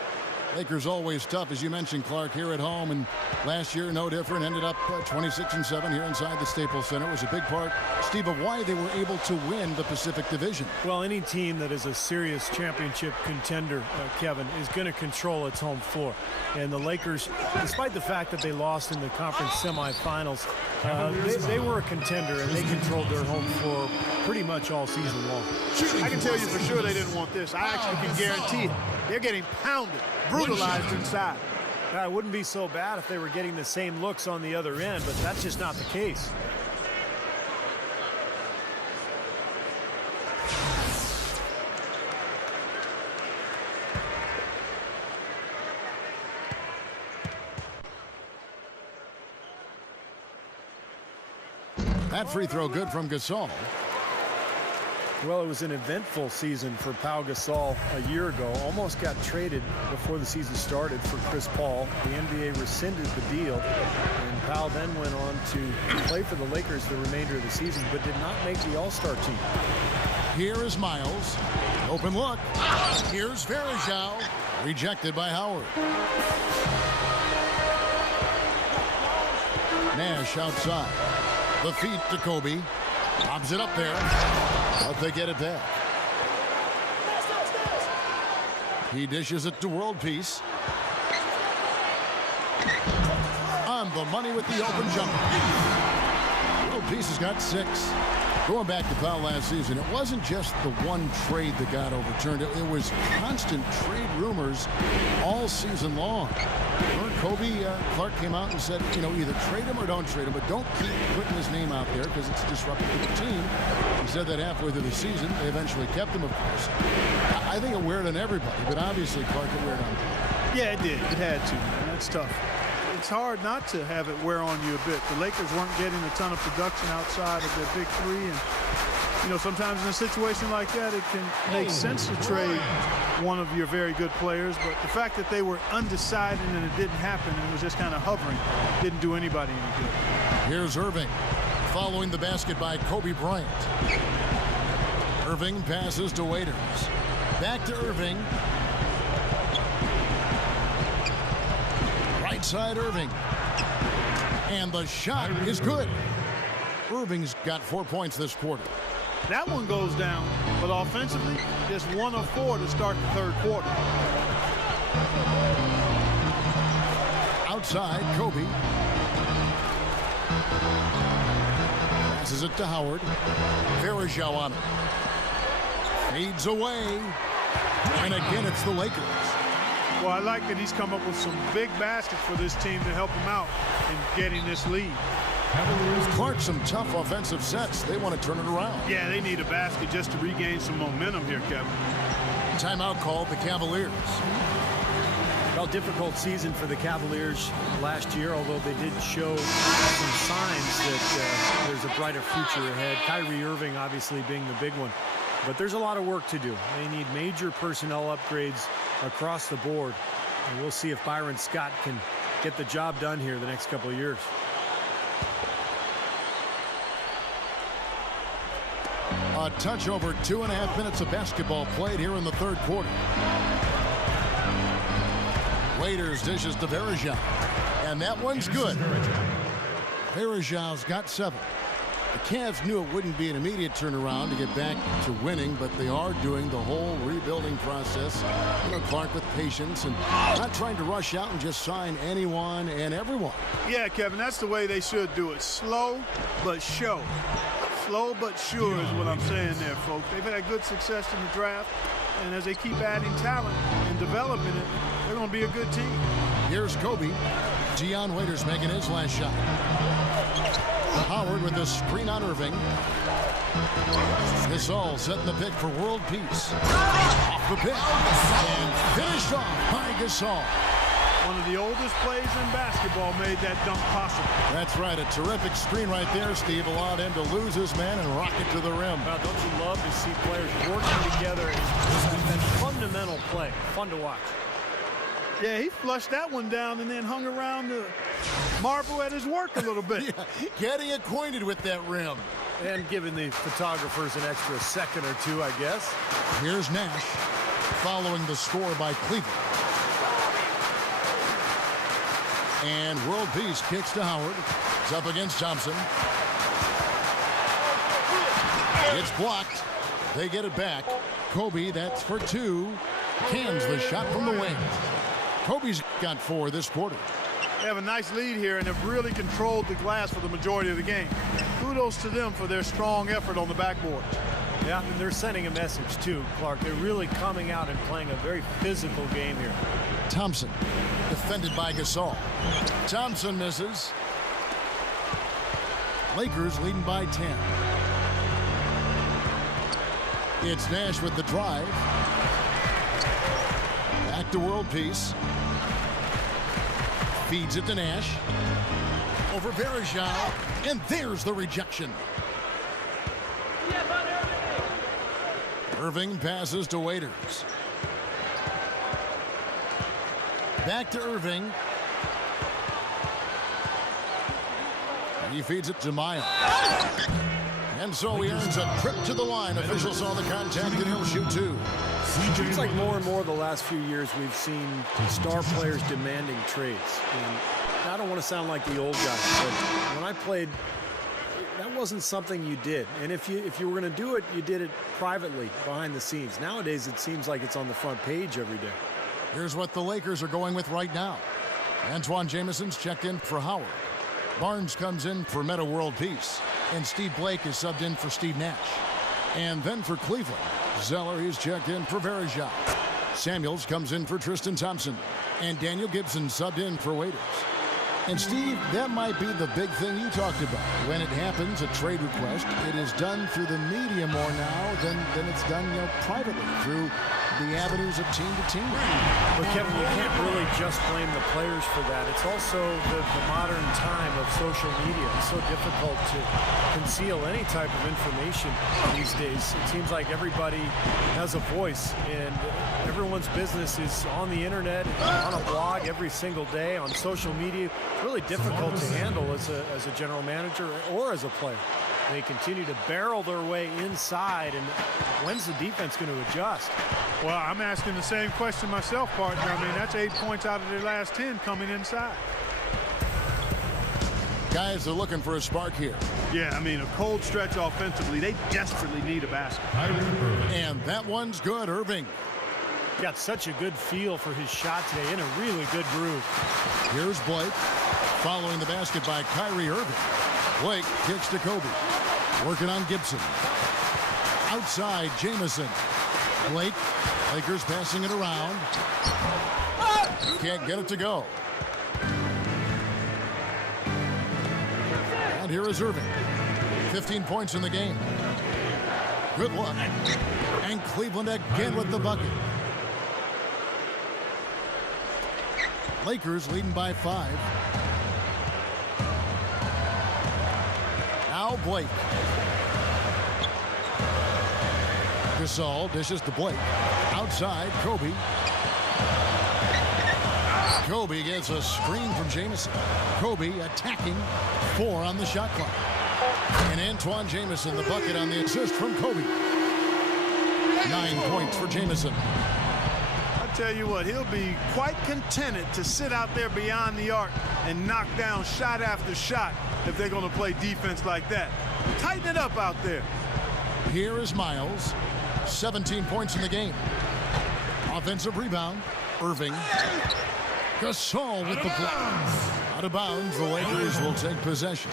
Lakers always tough, as you mentioned, Clark, here at home, and last year no different. Ended up 26-7 here inside the Staples Center. It was a big part, Steve, of why they were able to win the Pacific Division. Well, any team that is a serious championship contender, Kevin, is going to control its home floor. And the Lakers, despite the fact that they lost in the conference semifinals, they were a contender, and they controlled their home floor pretty much all season long. I can tell you for sure they didn't want this. I actually can guarantee it. They're getting pounded, brutalized inside. Now, it wouldn't be so bad if they were getting the same looks on the other end, but that's just not the case. That free throw good from Gasol. Well, it was an eventful season for Pau Gasol a year ago. Almost got traded before the season started for Chris Paul. The NBA rescinded the deal, and Pau then went on to play for the Lakers the remainder of the season, but did not make the All-Star team. Here is Miles. Open look. Here's Verajao. Rejected by Howard. Nash outside. The feet to Kobe. Lobs it up there. But they get it back. He dishes it to World Peace. On the money with the open jumper. World Peace has got 6. Going back to Powell last season, it wasn't just the one trade that got overturned. It was constant trade rumors all season long. Kobe Clark came out and said, you know, either trade him or don't trade him, but don't keep putting his name out there because it's disruptive to the team. He said that halfway through the season. They eventually kept him, of course. I think it weared on everybody, but obviously Clark it weared on him. Yeah, it did. It had to, man. That's tough. It's hard not to have it wear on you a bit. The Lakers weren't getting a ton of production outside of their big three, and you know, sometimes in a situation like that, it can make sense to trade one of your very good players, but the fact that they were undecided and it didn't happen and it was just kind of hovering didn't do anybody any good. Here's Irving following the basket by Kobe Bryant. Irving passes to Waiters. Back to Irving. Right side Irving. And the shot is good. Irving's got 4 points this quarter. That one goes down, but offensively, just 1 of 4 to start the third quarter. Outside, Kobe. Passes it to Howard. Verajao on it. Fades away. And again, it's the Lakers. Well, I like that he's come up with some big baskets for this team to help him out in getting this lead. Clark, some tough offensive sets. They want to turn it around. Yeah, they need a basket just to regain some momentum here, Kevin. Timeout called the Cavaliers. Well, difficult season for the Cavaliers last year, although they did show some signs that there's a brighter future ahead. Kyrie Irving obviously being the big one. But there's a lot of work to do. They need major personnel upgrades across the board. And we'll see if Byron Scott can get the job done here the next couple of years. A touch over 2.5 minutes of basketball played here in the third quarter. Waiters dishes to Verajao. And that one's good. Verajao's got 7. The Cavs knew it wouldn't be an immediate turnaround to get back to winning, but they are doing the whole rebuilding process. You know, Clark with patience and not trying to rush out and just sign anyone and everyone. Yeah, Kevin, that's the way they should do it. Slow, but show. Slow but sure is what I'm saying there, folks. They've had good success in the draft, and as they keep adding talent and developing it, they're going to be a good team. Here's Kobe. Dion Waiters making his last shot. Howard with the screen on Irving. Gasol setting the pick for world peace. Off the pick. And finished off by Gasol. One of the oldest players in basketball made that dunk possible. That's right. A terrific screen right there, Steve. Allowed him to lose his man and rock it to the rim. Well, don't you love to see players working together in that fundamental play? Fun to watch. Yeah, he flushed that one down and then hung around to marvel at his work a little bit. Yeah, getting acquainted with that rim. And giving the photographers an extra second or two, I guess. Here's Nash following the score by Cleveland. And world peace kicks to Howard. It's up against Thompson. It's blocked. They get it back. Kobe, that's for two. Cans the shot from the wing. Kobe's got 4 this quarter. They have a nice lead here and have really controlled the glass for the majority of the game. Kudos to them for their strong effort on the backboard. Yeah, and they're sending a message too, Clark. They're really coming out and playing a very physical game here. Thompson, defended by Gasol. Thompson misses. Lakers leading by 10. It's Nash with the drive. Back to world peace. Feeds it to Nash. Over Verajao. And there's the rejection. Irving passes to Waiters. Back to Irving. He feeds it to Miles. And so he earns a trip to the line. Officials saw the contact and he'll shoot 2. It's like more and more the last few years we've seen star players demanding trades. And I don't want to sound like the old guy, but when I played, that wasn't something you did. And if you were going to do it, you did it privately, behind the scenes. Nowadays, it seems like it's on the front page every day. Here's what the Lakers are going with right now. Antoine Jameson's checked in for Howard. Barnes comes in for Meta World Peace. And Steve Blake is subbed in for Steve Nash. And then for Cleveland, Zeller is checked in for Verajao. Samuels comes in for Tristan Thompson. And Daniel Gibson subbed in for Waiters. And Steve, that might be the big thing you talked about. When it happens, a trade request, it is done through the media more now than it's done, privately through the avenues of team to team. But Kevin, you can't really just blame the players for that. It's also the modern time of social media. It's so difficult to conceal any type of information these days. It seems like everybody has a voice, and everyone's business is on the internet, on a blog every single day, on social media. It's really difficult to handle as a general manager or as a player. They continue to barrel their way inside, and when's the defense going to adjust? Well, I'm asking the same question myself, partner. I mean, that's 8 points out of their last 10 coming inside. Guys are looking for a spark here. Yeah, I mean, a cold stretch offensively. They desperately need a basket. And that one's good, Irving. Got such a good feel for his shot today, in a really good groove. Here's Blake, following the basket by Kyrie Irving. Blake kicks to Kobe. Working on Gibson. Outside, Jamison. Blake, Lakers passing it around. Can't get it to go. And here is Irving. 15 points in the game. Good luck. And Cleveland again with the bucket. Lakers leading by 5. Now Blake. Gasol dishes to Blake. Outside, Kobe. Kobe gets a screen from Jamison. Kobe attacking. 4 on the shot clock. And Antoine Jamison, the bucket on the assist from Kobe. 9 points for Jamison. I tell you what, he'll be quite contented to sit out there beyond the arc and knock down shot after shot if they're going to play defense like that. Tighten it up out there. Here is Miles. 17 points in the game. Offensive rebound. Irving. Gasol with the block. Out of bounds, the Lakers will take possession.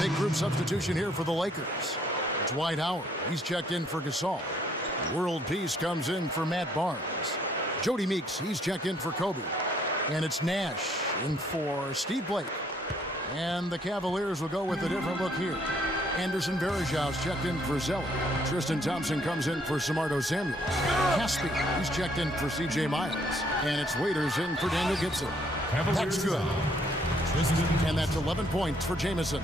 Big group substitution here for the Lakers. Dwight Howard, he's checked in for Gasol. World Peace comes in for Matt Barnes. Jody Meeks, he's checked in for Kobe. And it's Nash in for Steve Blake. And the Cavaliers will go with a different look here. Anderson Varejau's checked in for Zeller. Tristan Thompson comes in for Samardo Samuels. Caspi, he's checked in for C.J. Miles. And it's Waiters in for Daniel Gibson. That's good. And that's 11 points for Jamison.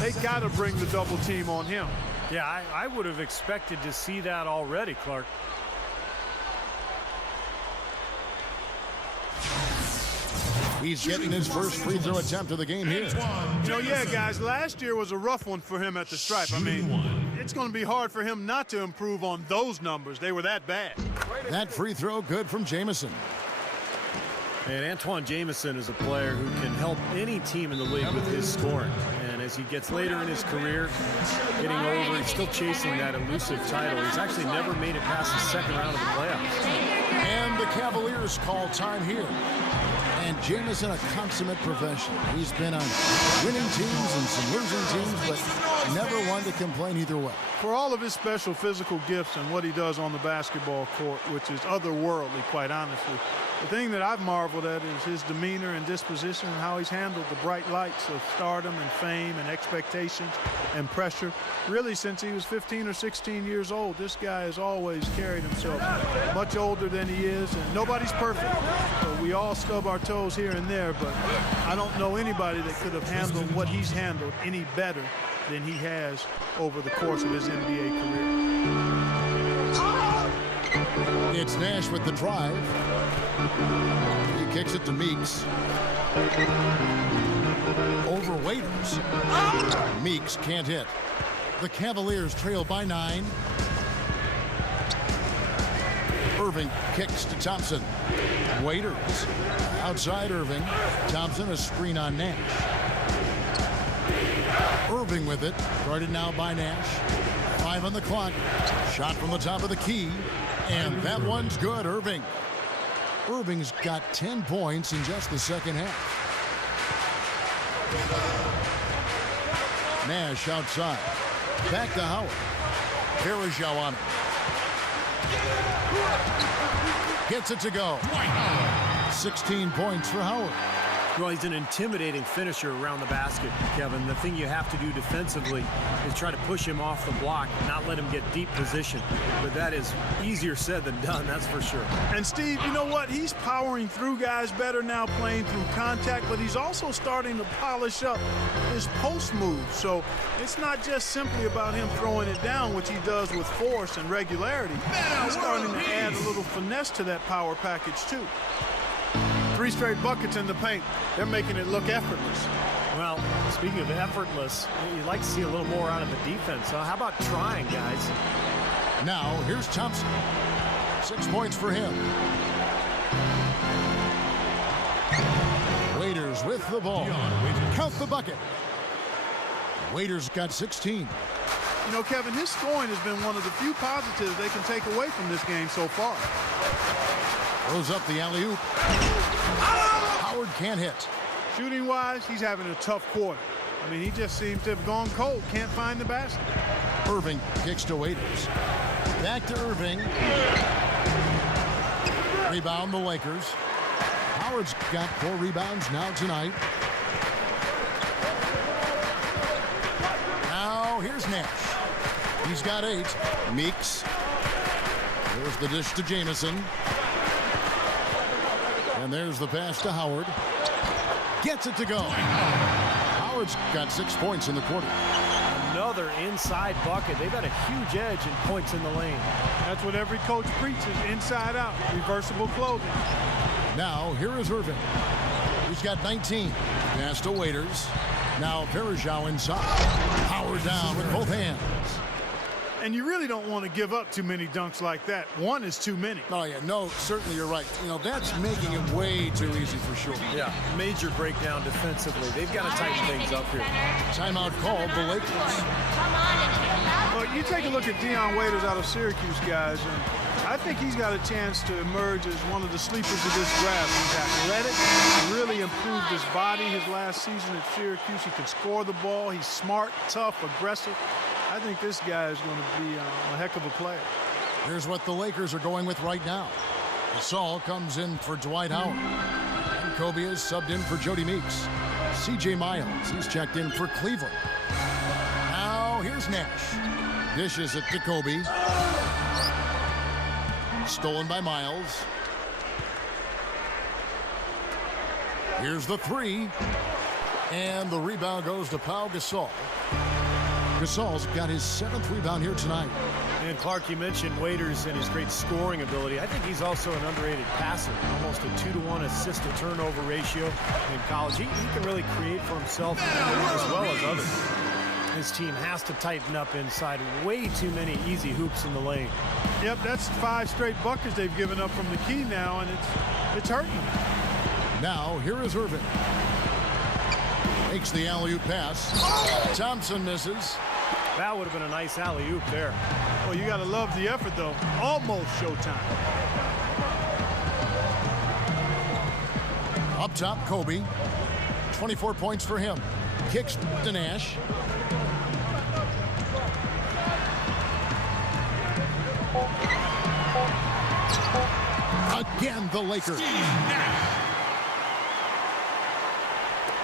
They got to bring the double team on him. Yeah, I would have expected to see that already, Clark. He's getting his first free throw attempt of the game here. Yeah, guys, last year was a rough one for him at the stripe. I mean, it's going to be hard for him not to improve on those numbers. They were that bad. That free throw good from Jamison. And Antoine Jamison is a player who can help any team in the league with his scoring. And as he gets later in his career, getting older, he's still chasing that elusive title. He's actually never made it past the second round of the playoffs. And the Cavaliers call time here. And Jamison, a consummate professional. He's been on winning teams and some losing teams, but never one to complain either way. For all of his special physical gifts and what he does on the basketball court, which is otherworldly, quite honestly, the thing that I've marveled at is his demeanor and disposition and how he's handled the bright lights of stardom and fame and expectations and pressure. Really, since he was 15 or 16 years old, this guy has always carried himself much older than he is, and nobody's perfect. So we all stub our toes here and there, but I don't know anybody that could have handled what he's handled any better than he has over the course of his NBA career. It's Nash with the drive. He kicks it to Meeks. Over Waiters. Meeks can't hit. The Cavaliers trail by 9. Irving kicks to Thompson. Waiters. Outside Irving. Thompson, a screen on Nash. Irving with it. Guarded now by Nash. 5 on the clock. Shot from the top of the key. And that one's good, Irving. Irving's got 10 points in just the second half. Nash outside. Back to Howard. Varejau on it. Gets it to go. 16 points for Howard. Well, he's an intimidating finisher around the basket, Kevin. The thing you have to do defensively is try to push him off the block, not let him get deep position. But that is easier said than done, that's for sure. And Steve, you know what? He's powering through guys better now, playing through contact, but he's also starting to polish up his post move. So it's not just simply about him throwing it down, which he does with force and regularity. He's starting to add a little finesse to that power package, too. 3 straight buckets in the paint. They're making it look effortless. Well, speaking of effortless, you'd like to see a little more out of the defense. How about trying, guys? Now, here's Thompson. 6 points for him. Waiters with the ball. Count the bucket. Waiters got 16. You know, Kevin, his scoring has been one of the few positives they can take away from this game so far. Throws up the alley-oop. Howard can't hit. Shooting-wise, he's having a tough quarter. I mean, he just seems to have gone cold. Can't find the basket. Irving kicks to Waiters. Back to Irving. Rebound the Lakers. Howard's got 4 rebounds now tonight. Now here's Nash. He's got 8. Meeks. There's the dish to Jamison. And there's the pass to Howard. Gets it to go. Howard's got 6 points in the quarter. Another inside bucket. They've got a huge edge in points in the lane. That's what every coach preaches, inside out, reversible clothing. Now, here is Irving. He's got 19. Pass to Waiters. Now Varejau inside. Howard down with both hands. And you really don't want to give up too many dunks like that. 1 is too many. Oh, yeah, no, certainly you're right. You know, that's making it way too easy for sure. Yeah, major breakdown defensively. They've got to tighten things up here. Timeout called the Lakers. Well, you take a look at Dion Waiters out of Syracuse, guys, and I think he's got a chance to emerge as one of the sleepers of this draft. He's athletic. He really improved his body his last season at Syracuse. He can score the ball. He's smart, tough, aggressive. I think this guy is going to be a heck of a player. Here's what the Lakers are going with right now. Gasol comes in for Dwight Howard. And Kobe is subbed in for Jody Meeks. C.J. Miles, he's checked in for Cleveland. Now here's Nash. Dishes it to Kobe. Stolen by Miles. Here's the three. And the rebound goes to Pau Gasol. Gasol's got his 7th rebound here tonight. And Clark, you mentioned Waiters and his great scoring ability. I think he's also an underrated passer. Almost a 2-to-1 assist-to-turnover ratio in college. He can really create for himself as well as others. His team has to tighten up inside. Way too many easy hoops in the lane. Yep, that's 5 straight buckets they've given up from the key now, and it's hurting them. Now, here is Irving. Makes the alley-oop pass. Thompson misses. That would have been a nice alley-oop there. Well, you got to love the effort, though. Almost showtime. Up top, Kobe. 24 points for him. Kicks to Nash. Again, the Lakers.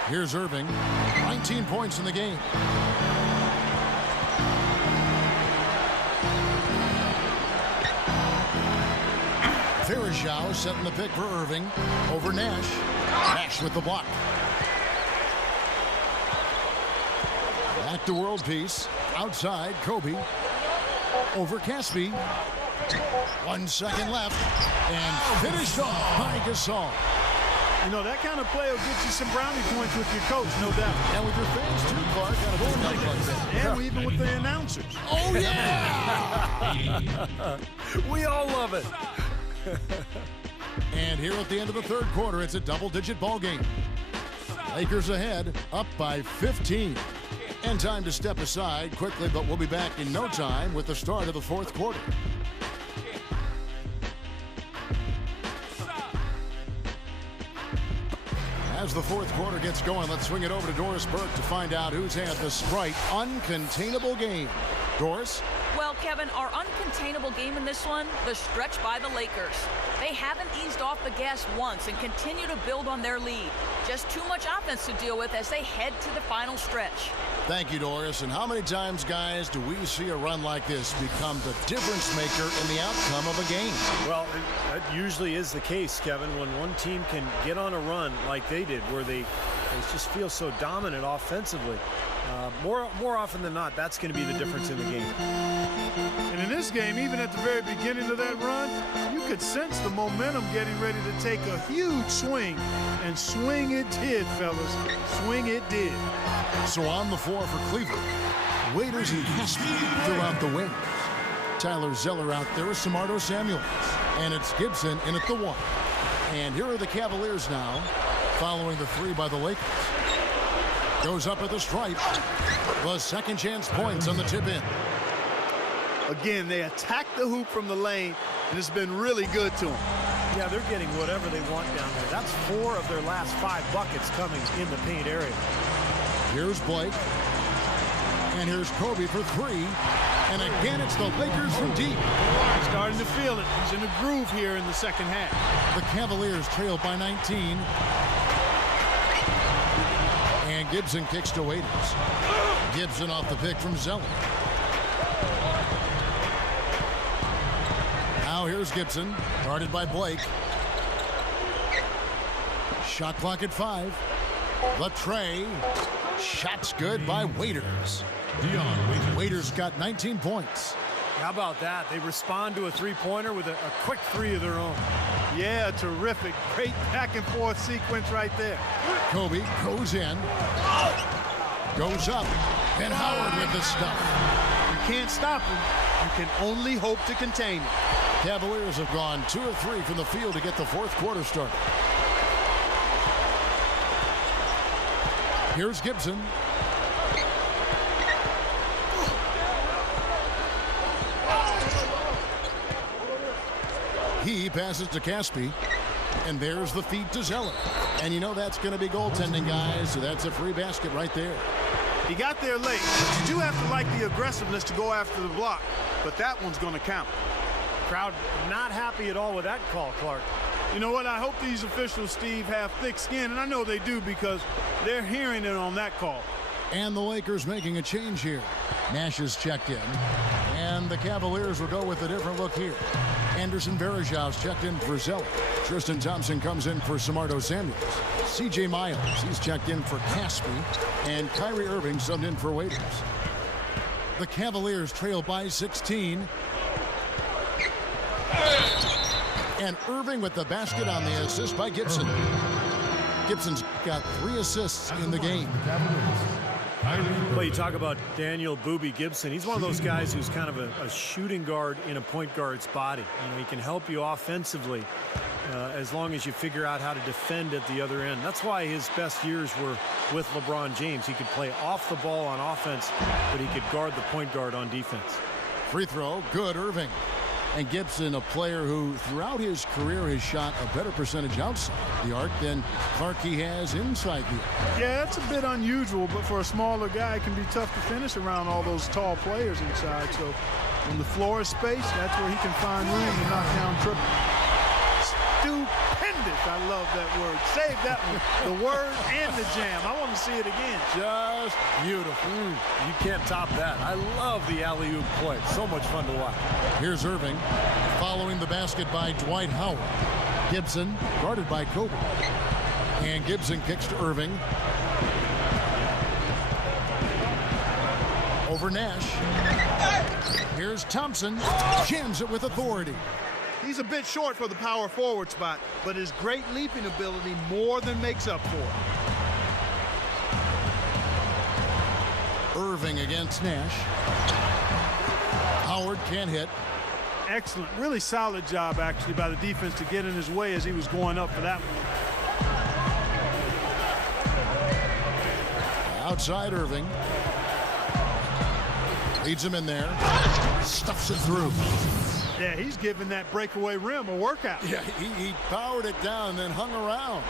Here's Irving. 19 points in the game. Varejao setting the pick for Irving over Nash. Nash with the block. Back to world peace. Outside, Kobe. Over Caspi. 1 second left. And finished off by Gasol. You know, that kind of play will get you some brownie points with your coach, no doubt. And with your fans, too, Clark. Kind of a night like that. And even with the announcers. Oh, yeah! We all love it. And here at the end of the 3rd quarter, it's a double-digit ball game. Lakers ahead, up by 15. And time to step aside quickly, but we'll be back in no time with the start of the 4th quarter. As the 4th quarter gets going, let's swing it over to Doris Burke to find out who's had the Sprite uncontainable game. Doris? Well, Kevin, our uncontainable game in this one, the stretch by the Lakers. They haven't eased off the gas once and continue to build on their lead. Just too much offense to deal with as they head to the final stretch. Thank you, Doris. And how many times, guys, do we see a run like this become the difference maker in the outcome of a game? Well, that usually is the case, Kevin, when one team can get on a run like they did, where they just feel so dominant offensively. More often than not, that's going to be the difference in the game. And in this game, even at the very beginning of that run, you could sense the momentum getting ready to take a huge swing. And swing it did, fellas. Swing it did. So on the floor for Cleveland, Waiters and Caspi throughout the wings. Tyler Zeller out there with Samardo Samuels. And it's Gibson in at the 1. And here are the Cavaliers now, following the 3 by the Lakers. Goes up at the stripe. The second chance points on the tip in. Again, they attack the hoop from the lane, and it's been really good to them. Yeah, they're getting whatever they want down there. That's 4 of their last 5 buckets coming in the paint area. Here's Blake. And here's Kobe for 3. And again, it's the Lakers from deep. He's starting to feel it. He's in a groove here in the second half. The Cavaliers trail by 19. And Gibson kicks to Waiters. Gibson off the pick from Zeller. Now here's Gibson, guarded by Blake. Shot clock at 5. The tray. Shot's good by Waiters. Waiters got 19 points. How about that? They respond to a three-pointer with a quick 3 of their own. Yeah, terrific. Great back-and-forth sequence right there. Kobe goes in. Goes up. And Howard with the stuff. You can't stop him. You can only hope to contain him. Cavaliers have gone 2 of 3 from the field to get the 4th quarter started. Here's Gibson. He passes to Caspi. And there's the feed to Zeller. And you know that's going to be goaltending, guys. So that's a free basket right there. He got there late. But you do have to like the aggressiveness to go after the block. But that one's going to count. Crowd not happy at all with that call, Clark. You know what? I hope these officials, Steve, have thick skin, and I know they do because they're hearing it on that call. And the Lakers making a change here. Nash is checked in, and the Cavaliers will go with a different look here. Anderson Varejau's checked in for Zeller. Tristan Thompson comes in for Samardo Samuels. C.J. Miles, he's checked in for Caspi, and Kyrie Irving subbed in for Waiters. The Cavaliers trail by 16. And Irving with the basket on the assist by Gibson. Gibson's got 3 assists in the game. Well, you talk about Daniel Booby Gibson. He's one of those guys who's kind of a shooting guard in a point guard's body. You know, he can help you offensively as long as you figure out how to defend at the other end. That's why his best years were with LeBron James. He could play off the ball on offense, but he could guard the point guard on defense. Free throw, good, Irving. And Gibson, a player who throughout his career has shot a better percentage outside the arc than Clark he has inside the arc. Yeah, that's a bit unusual, but for a smaller guy, it can be tough to finish around all those tall players inside. So when the floor is spaced, that's where he can find room to knock down triple. Stupendous. I love that word. Save that one. The word and the jam. I want to see it again. Just beautiful. You can't top that. I love the alley-oop play. So much fun to watch. Here's Irving following the basket by Dwight Howard. Gibson guarded by Kobe. And Gibson kicks to Irving. Over Nash. Here's Thompson. Jams it with authority. He's a bit short for the power forward spot, but his great leaping ability more than makes up for it. Irving against Nash. Howard can't hit. Excellent. Really solid job, actually, by the defense to get in his way as he was going up for that one. Outside Irving. Leads him in there. Stuffs it through. Yeah, he's giving that breakaway rim a workout. Yeah, he powered it down and then hung around.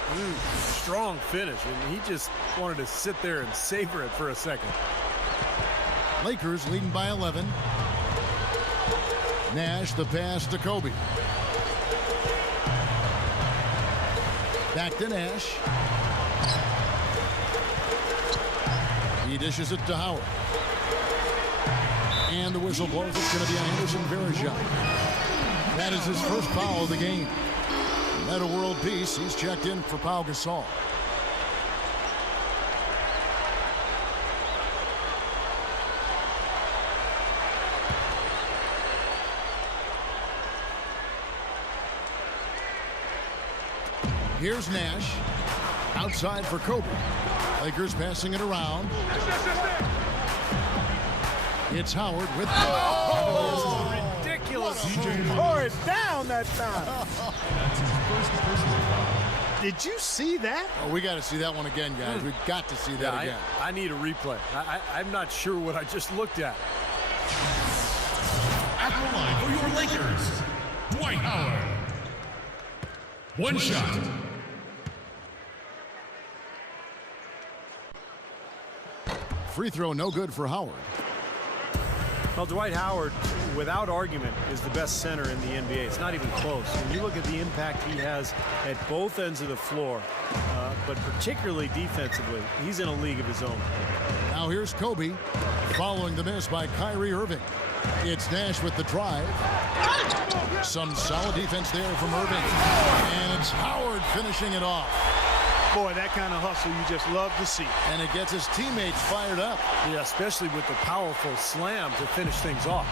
Strong finish, and he just wanted to sit there and savor it for a second. Lakers leading by 11. Nash, the pass to Kobe. Back to Nash. He dishes it to Howard. And the whistle blows. It's going to be on Anderson Varejau. That is his first foul of the game. Meta World Peace. He's checked in for Pau Gasol. Here's Nash. Outside for Kobe. Lakers passing it around. It's Howard with... Oh, ridiculous. Tore it down that time. Did you see that? Oh, we got to see that one again, guys. We've got to see that again. I need a replay. I'm not sure what I just looked at. At the line for your Lakers, Dwight Howard. One shot. Free throw no good for Howard. Well, Dwight Howard, without argument, is the best center in the NBA. It's not even close. When you look at the impact he has at both ends of the floor, but particularly defensively, he's in a league of his own. Now here's Kobe following the miss by Kyrie Irving. It's Nash with the drive. Some solid defense there from Irving. And it's Howard finishing it off. Boy, that kind of hustle you just love to see. And it gets his teammates fired up. Yeah, especially with the powerful slam to finish things off.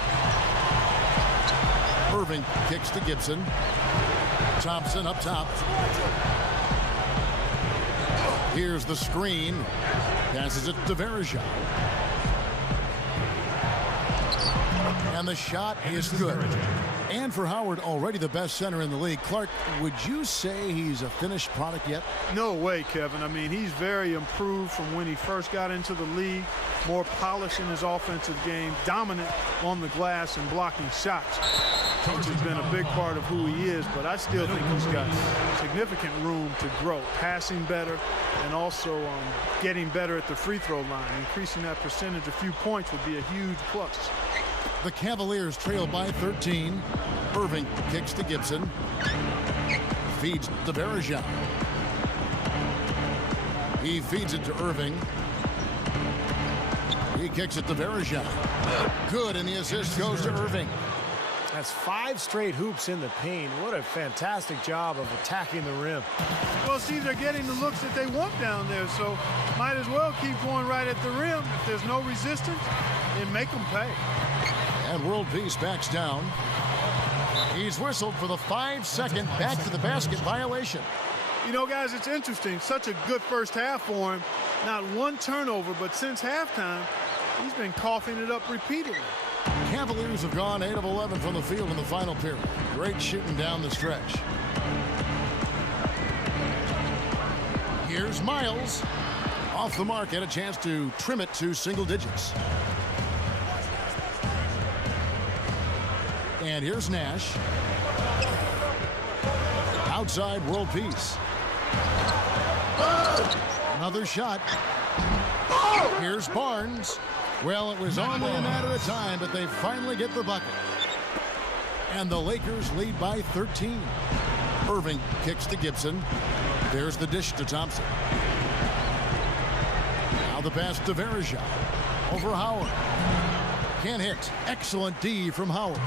Irving kicks to Gibson. Thompson up top. Here's the screen. Passes it to Varejau. And the shot is good. And for Howard, already the best center in the league. Clark, would you say he's a finished product yet? No way, Kevin. I mean, he's very improved from when he first got into the league. More polish in his offensive game, dominant on the glass and blocking shots, which has been a big part of who he is. But I still think he's got significant room to grow. Passing better and also getting better at the free throw line. Increasing that percentage a few points would be a huge plus. The Cavaliers trail by 13. Irving kicks to Gibson. feeds to Bergeron. He feeds it to Irving. He kicks it to Bergeron. Good, and the assist goes to Irving. That's 5 straight hoops in the paint. What a fantastic job of attacking the rim. Well, see, they're getting the looks that they want down there, so might as well keep going right at the rim. If there's no resistance, then make them pay. And World Peace backs down. He's whistled for the 5-second back to the basket violation. You know, guys, it's interesting. Such a good first half for him. Not one turnover, but since halftime, he's been coughing it up repeatedly. Cavaliers have gone 8 of 11 from the field in the final period. Great shooting down the stretch. Here's Miles. Off the mark, had a chance to trim it to single digits. And here's Nash. Outside, World Peace. Another shot. Here's Barnes. Well, it was only a matter of time, but they finally get the bucket. And the Lakers lead by 13. Irving kicks to Gibson. There's the dish to Thompson. Now the pass to Bergeron. Over Howard. Can't hit. Excellent D from Howard.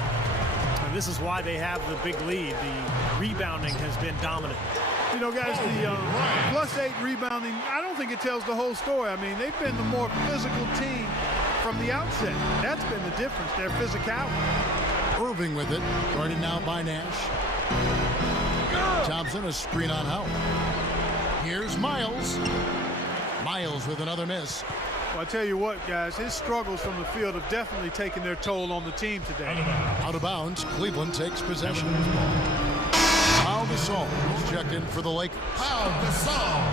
And this is why they have the big lead. The rebounding has been dominant. You know, guys, the +8 rebounding, I don't think it tells the whole story. I mean, they've been the more physical team from the outset. That's been the difference, their physicality. Irving with it, guarded now by Nash. Thompson, a screen on Howard. Here's Miles. Miles with another miss. Well, I tell you what, guys, his struggles from the field have definitely taken their toll on the team today. Out of bounds, Cleveland takes possession. Pau Gasol is checked in for the Lakers. Pau Gasol.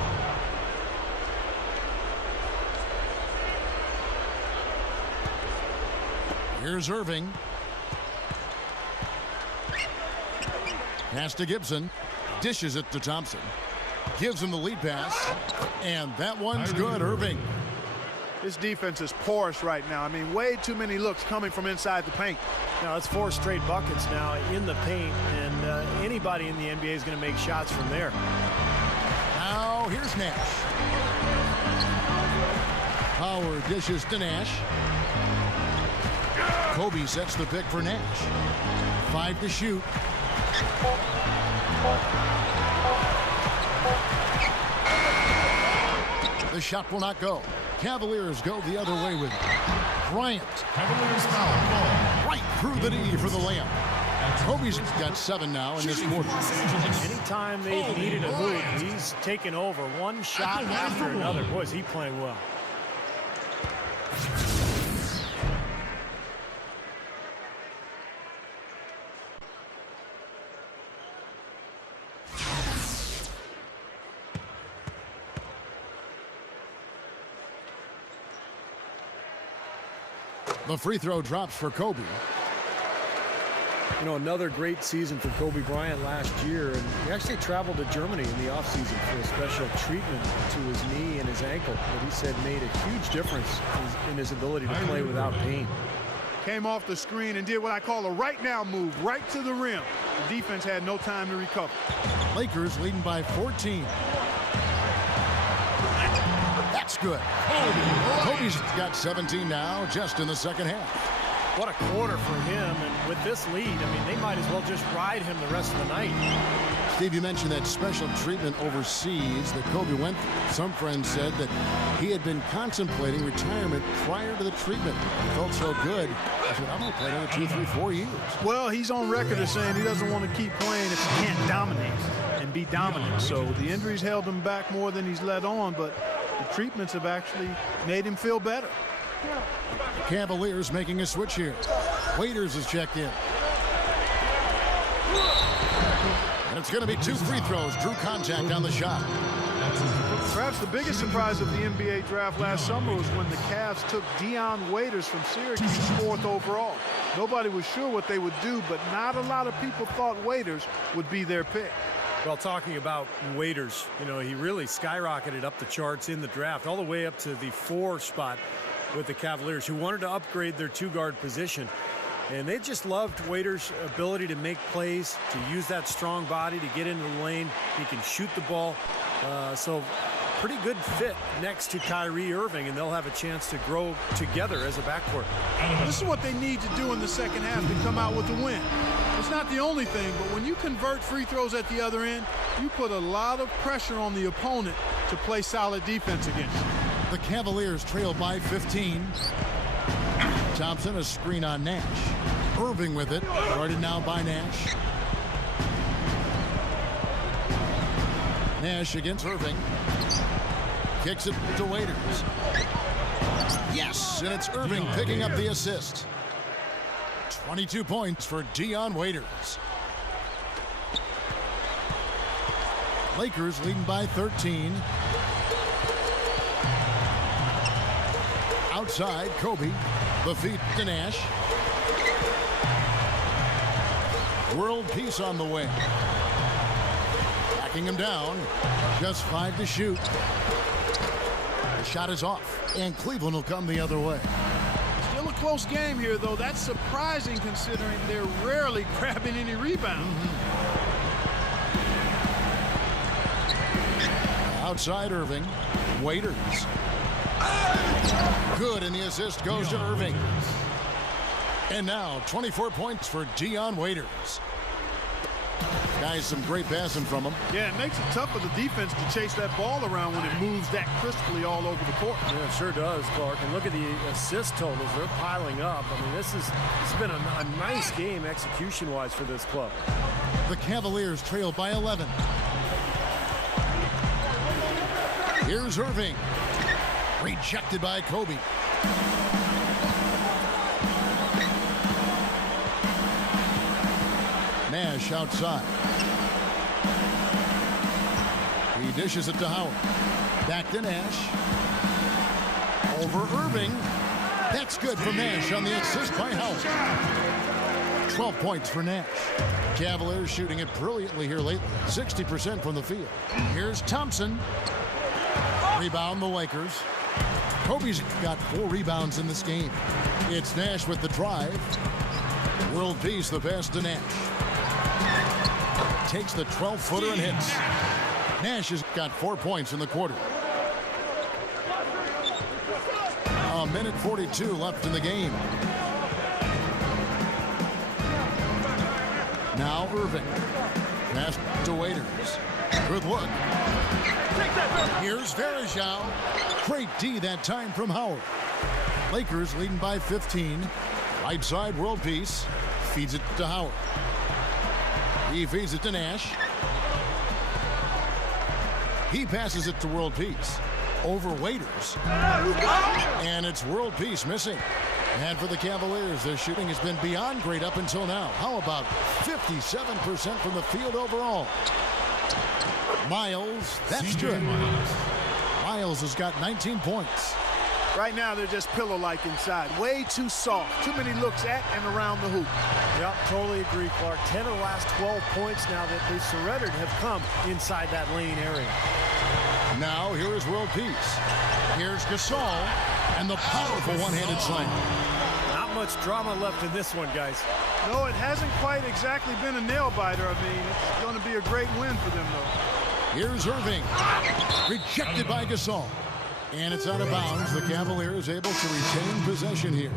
Here's Irving. Pass to Gibson. Dishes it to Thompson. Gives him the lead pass. And that one's good, Irving. This defense is porous right now. I mean, way too many looks coming from inside the paint. Now, it's 4 straight buckets now in the paint, and anybody in the NBA is going to make shots from there. Now, here's Nash. Howard dishes to Nash. Kobe sets the pick for Nash. 5 to shoot. The shot will not go. Cavaliers go the other way with it. Bryant. Cavaliers foul ball. Right through the knee for the layup. Kobe's got 7 now in this quarter. Anytime they've needed a hoop, he's taken over one shot after another. Boy, is he playing well. The free throw drops for Kobe. You know, another great season for Kobe Bryant last year, and he actually traveled to Germany in the offseason for a special treatment to his knee and his ankle that he said made a huge difference in his ability to play without pain. Came off the screen and did what I call a right now move, right to the rim. The defense had no time to recover. Lakers leading by 14. That's good. Kobe's got 17 now, just in the second half. What a quarter for him, and with this lead, I mean, they might as well just ride him the rest of the night. Steve, you mentioned that special treatment overseas that Kobe went through. Some friends said that he had been contemplating retirement prior to the treatment. He felt so good. He said, I'm going to play another 2, 3, 4 years. Well, he's on record as saying he doesn't want to keep playing if he can't dominate and be dominant. So the injuries held him back more than he's let on, but the treatments have actually made him feel better. Cavaliers making a switch here. Waiters is checked in. And it's going to be 2 free throws. Drew contact on the shot. Perhaps the biggest surprise of the NBA draft last summer was when the Cavs took Dion Waiters from Syracuse 4th overall. Nobody was sure what they would do, but not a lot of people thought Waiters would be their pick. Well, talking about Waiters, you know, he really skyrocketed up the charts in the draft, all the way up to the 4 spot with the Cavaliers, who wanted to upgrade their 2-guard position. And they just loved Waiter's ability to make plays, to use that strong body to get into the lane. He can shoot the ball. So pretty good fit next to Kyrie Irving, and they'll have a chance to grow together as a backcourt. This is what they need to do in the second half to come out with a win. It's not the only thing, but when you convert free throws at the other end, you put a lot of pressure on the opponent to play solid defense against you. The Cavaliers trail by 15. Thompson, a screen on Nash. Irving with it, guarded now by Nash. Nash against Irving. Kicks it to Waiters. Yes, and it's Irving picking up the assist. 22 points for Dion Waiters. Lakers leading by 13. Outside, Kobe. The feed to Nash. World peace on the way. Backing him down. Just 5 to shoot. The shot is off, and Cleveland will come the other way. Still a close game here, though. That's surprising considering they're rarely grabbing any rebounds. Outside Irving. Waiters. Good, and the assist goes to Irving. And now 24 points for Dion Waiters. Guys, some great passing from him. Yeah, it makes it tough for the defense to chase that ball around when it moves that crisply all over the court. Yeah, it sure does, Clark. And look at the assist totals. They're piling up. I mean, it's been a nice game execution-wise for this club. The Cavaliers trail by 11. Here's Irving. Rejected by Kobe. Nash outside. He dishes it to Howard. Back to Nash. Over Irving. That's good for Nash on the assist by Howard. 12 points for Nash. Cavaliers shooting it brilliantly here lately. 60% from the field. Here's Thompson. Rebound the Lakers. Kobe's got 4 rebounds in this game. It's Nash with the drive. World peace, the pass to Nash. Takes the 12-footer and hits. Nash has got 4 points in the quarter. A minute 42 left in the game. Now Irving. Pass to Waiters. Good look. Here's Verajao. Great D that time from Howard. Lakers leading by 15. Right side, world peace. Feeds it to Howard. He feeds it to Nash. He passes it to world peace. Over Waiters. And it's world peace missing. And for the Cavaliers, their shooting has been beyond great up until now. How about 57% from the field overall? Miles, that's good. Miles has got 19 points. Right now, they're just pillow-like inside. Way too soft. Too many looks at and around the hoop. Yep, totally agree, Clark. 10 of the last 12 points now that they've surrendered have come inside that lane area. Now, here is world peace. Here's Gasol and the powerful one-handed slam. Not much drama left in this one, guys. No, it hasn't quite exactly been a nail-biter. I mean, it's going to be a great win for them, though. Here's Irving. Rejected by Gasol. And it's out of bounds. The Cavaliers able to retain possession here.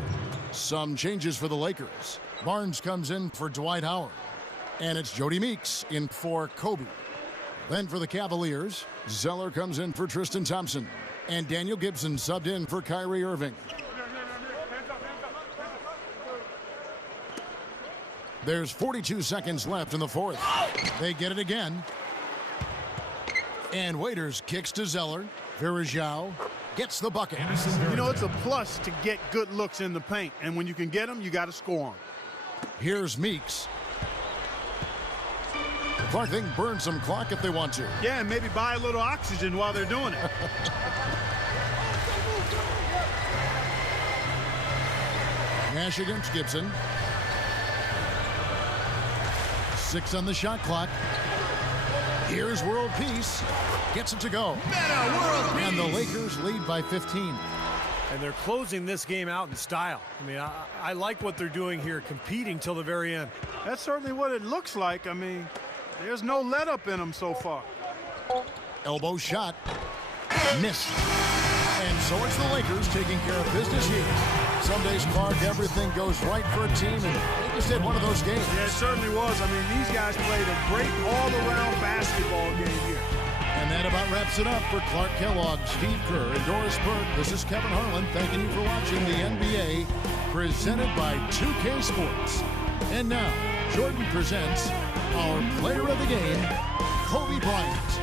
Some changes for the Lakers. Barnes comes in for Dwight Howard. And it's Jody Meeks in for Kobe. Then for the Cavaliers, Zeller comes in for Tristan Thompson. And Daniel Gibson subbed in for Kyrie Irving. There's 42 seconds left in the fourth. They get it again. And Waiters kicks to Zeller. Verajao gets the bucket. You know, it's a plus to get good looks in the paint. And when you can get them, you got to score them. Here's Meeks. Clark, they can burn some clock if they want to. Yeah, and maybe buy a little oxygen while they're doing it. Nash against Gibson. 6 on the shot clock. Here's world peace. Gets it to go. Meta world peace. And the Lakers lead by 15. And they're closing this game out in style. I mean, I like what they're doing here, competing till the very end. That's certainly what it looks like. I mean, there's no let up in them so far. Elbow shot. Missed. And so it's the Lakers taking care of business here. Some days, Clark, everything goes right for a team, and they just had one of those games. Yeah, it certainly was. I mean, these guys played a great all-around basketball game here. And that about wraps it up for Clark Kellogg, Steve Kerr, and Doris Burke. This is Kevin Harlan thanking you for watching the NBA presented by 2K Sports. And now, Jordan presents our player of the game, Kobe Bryant.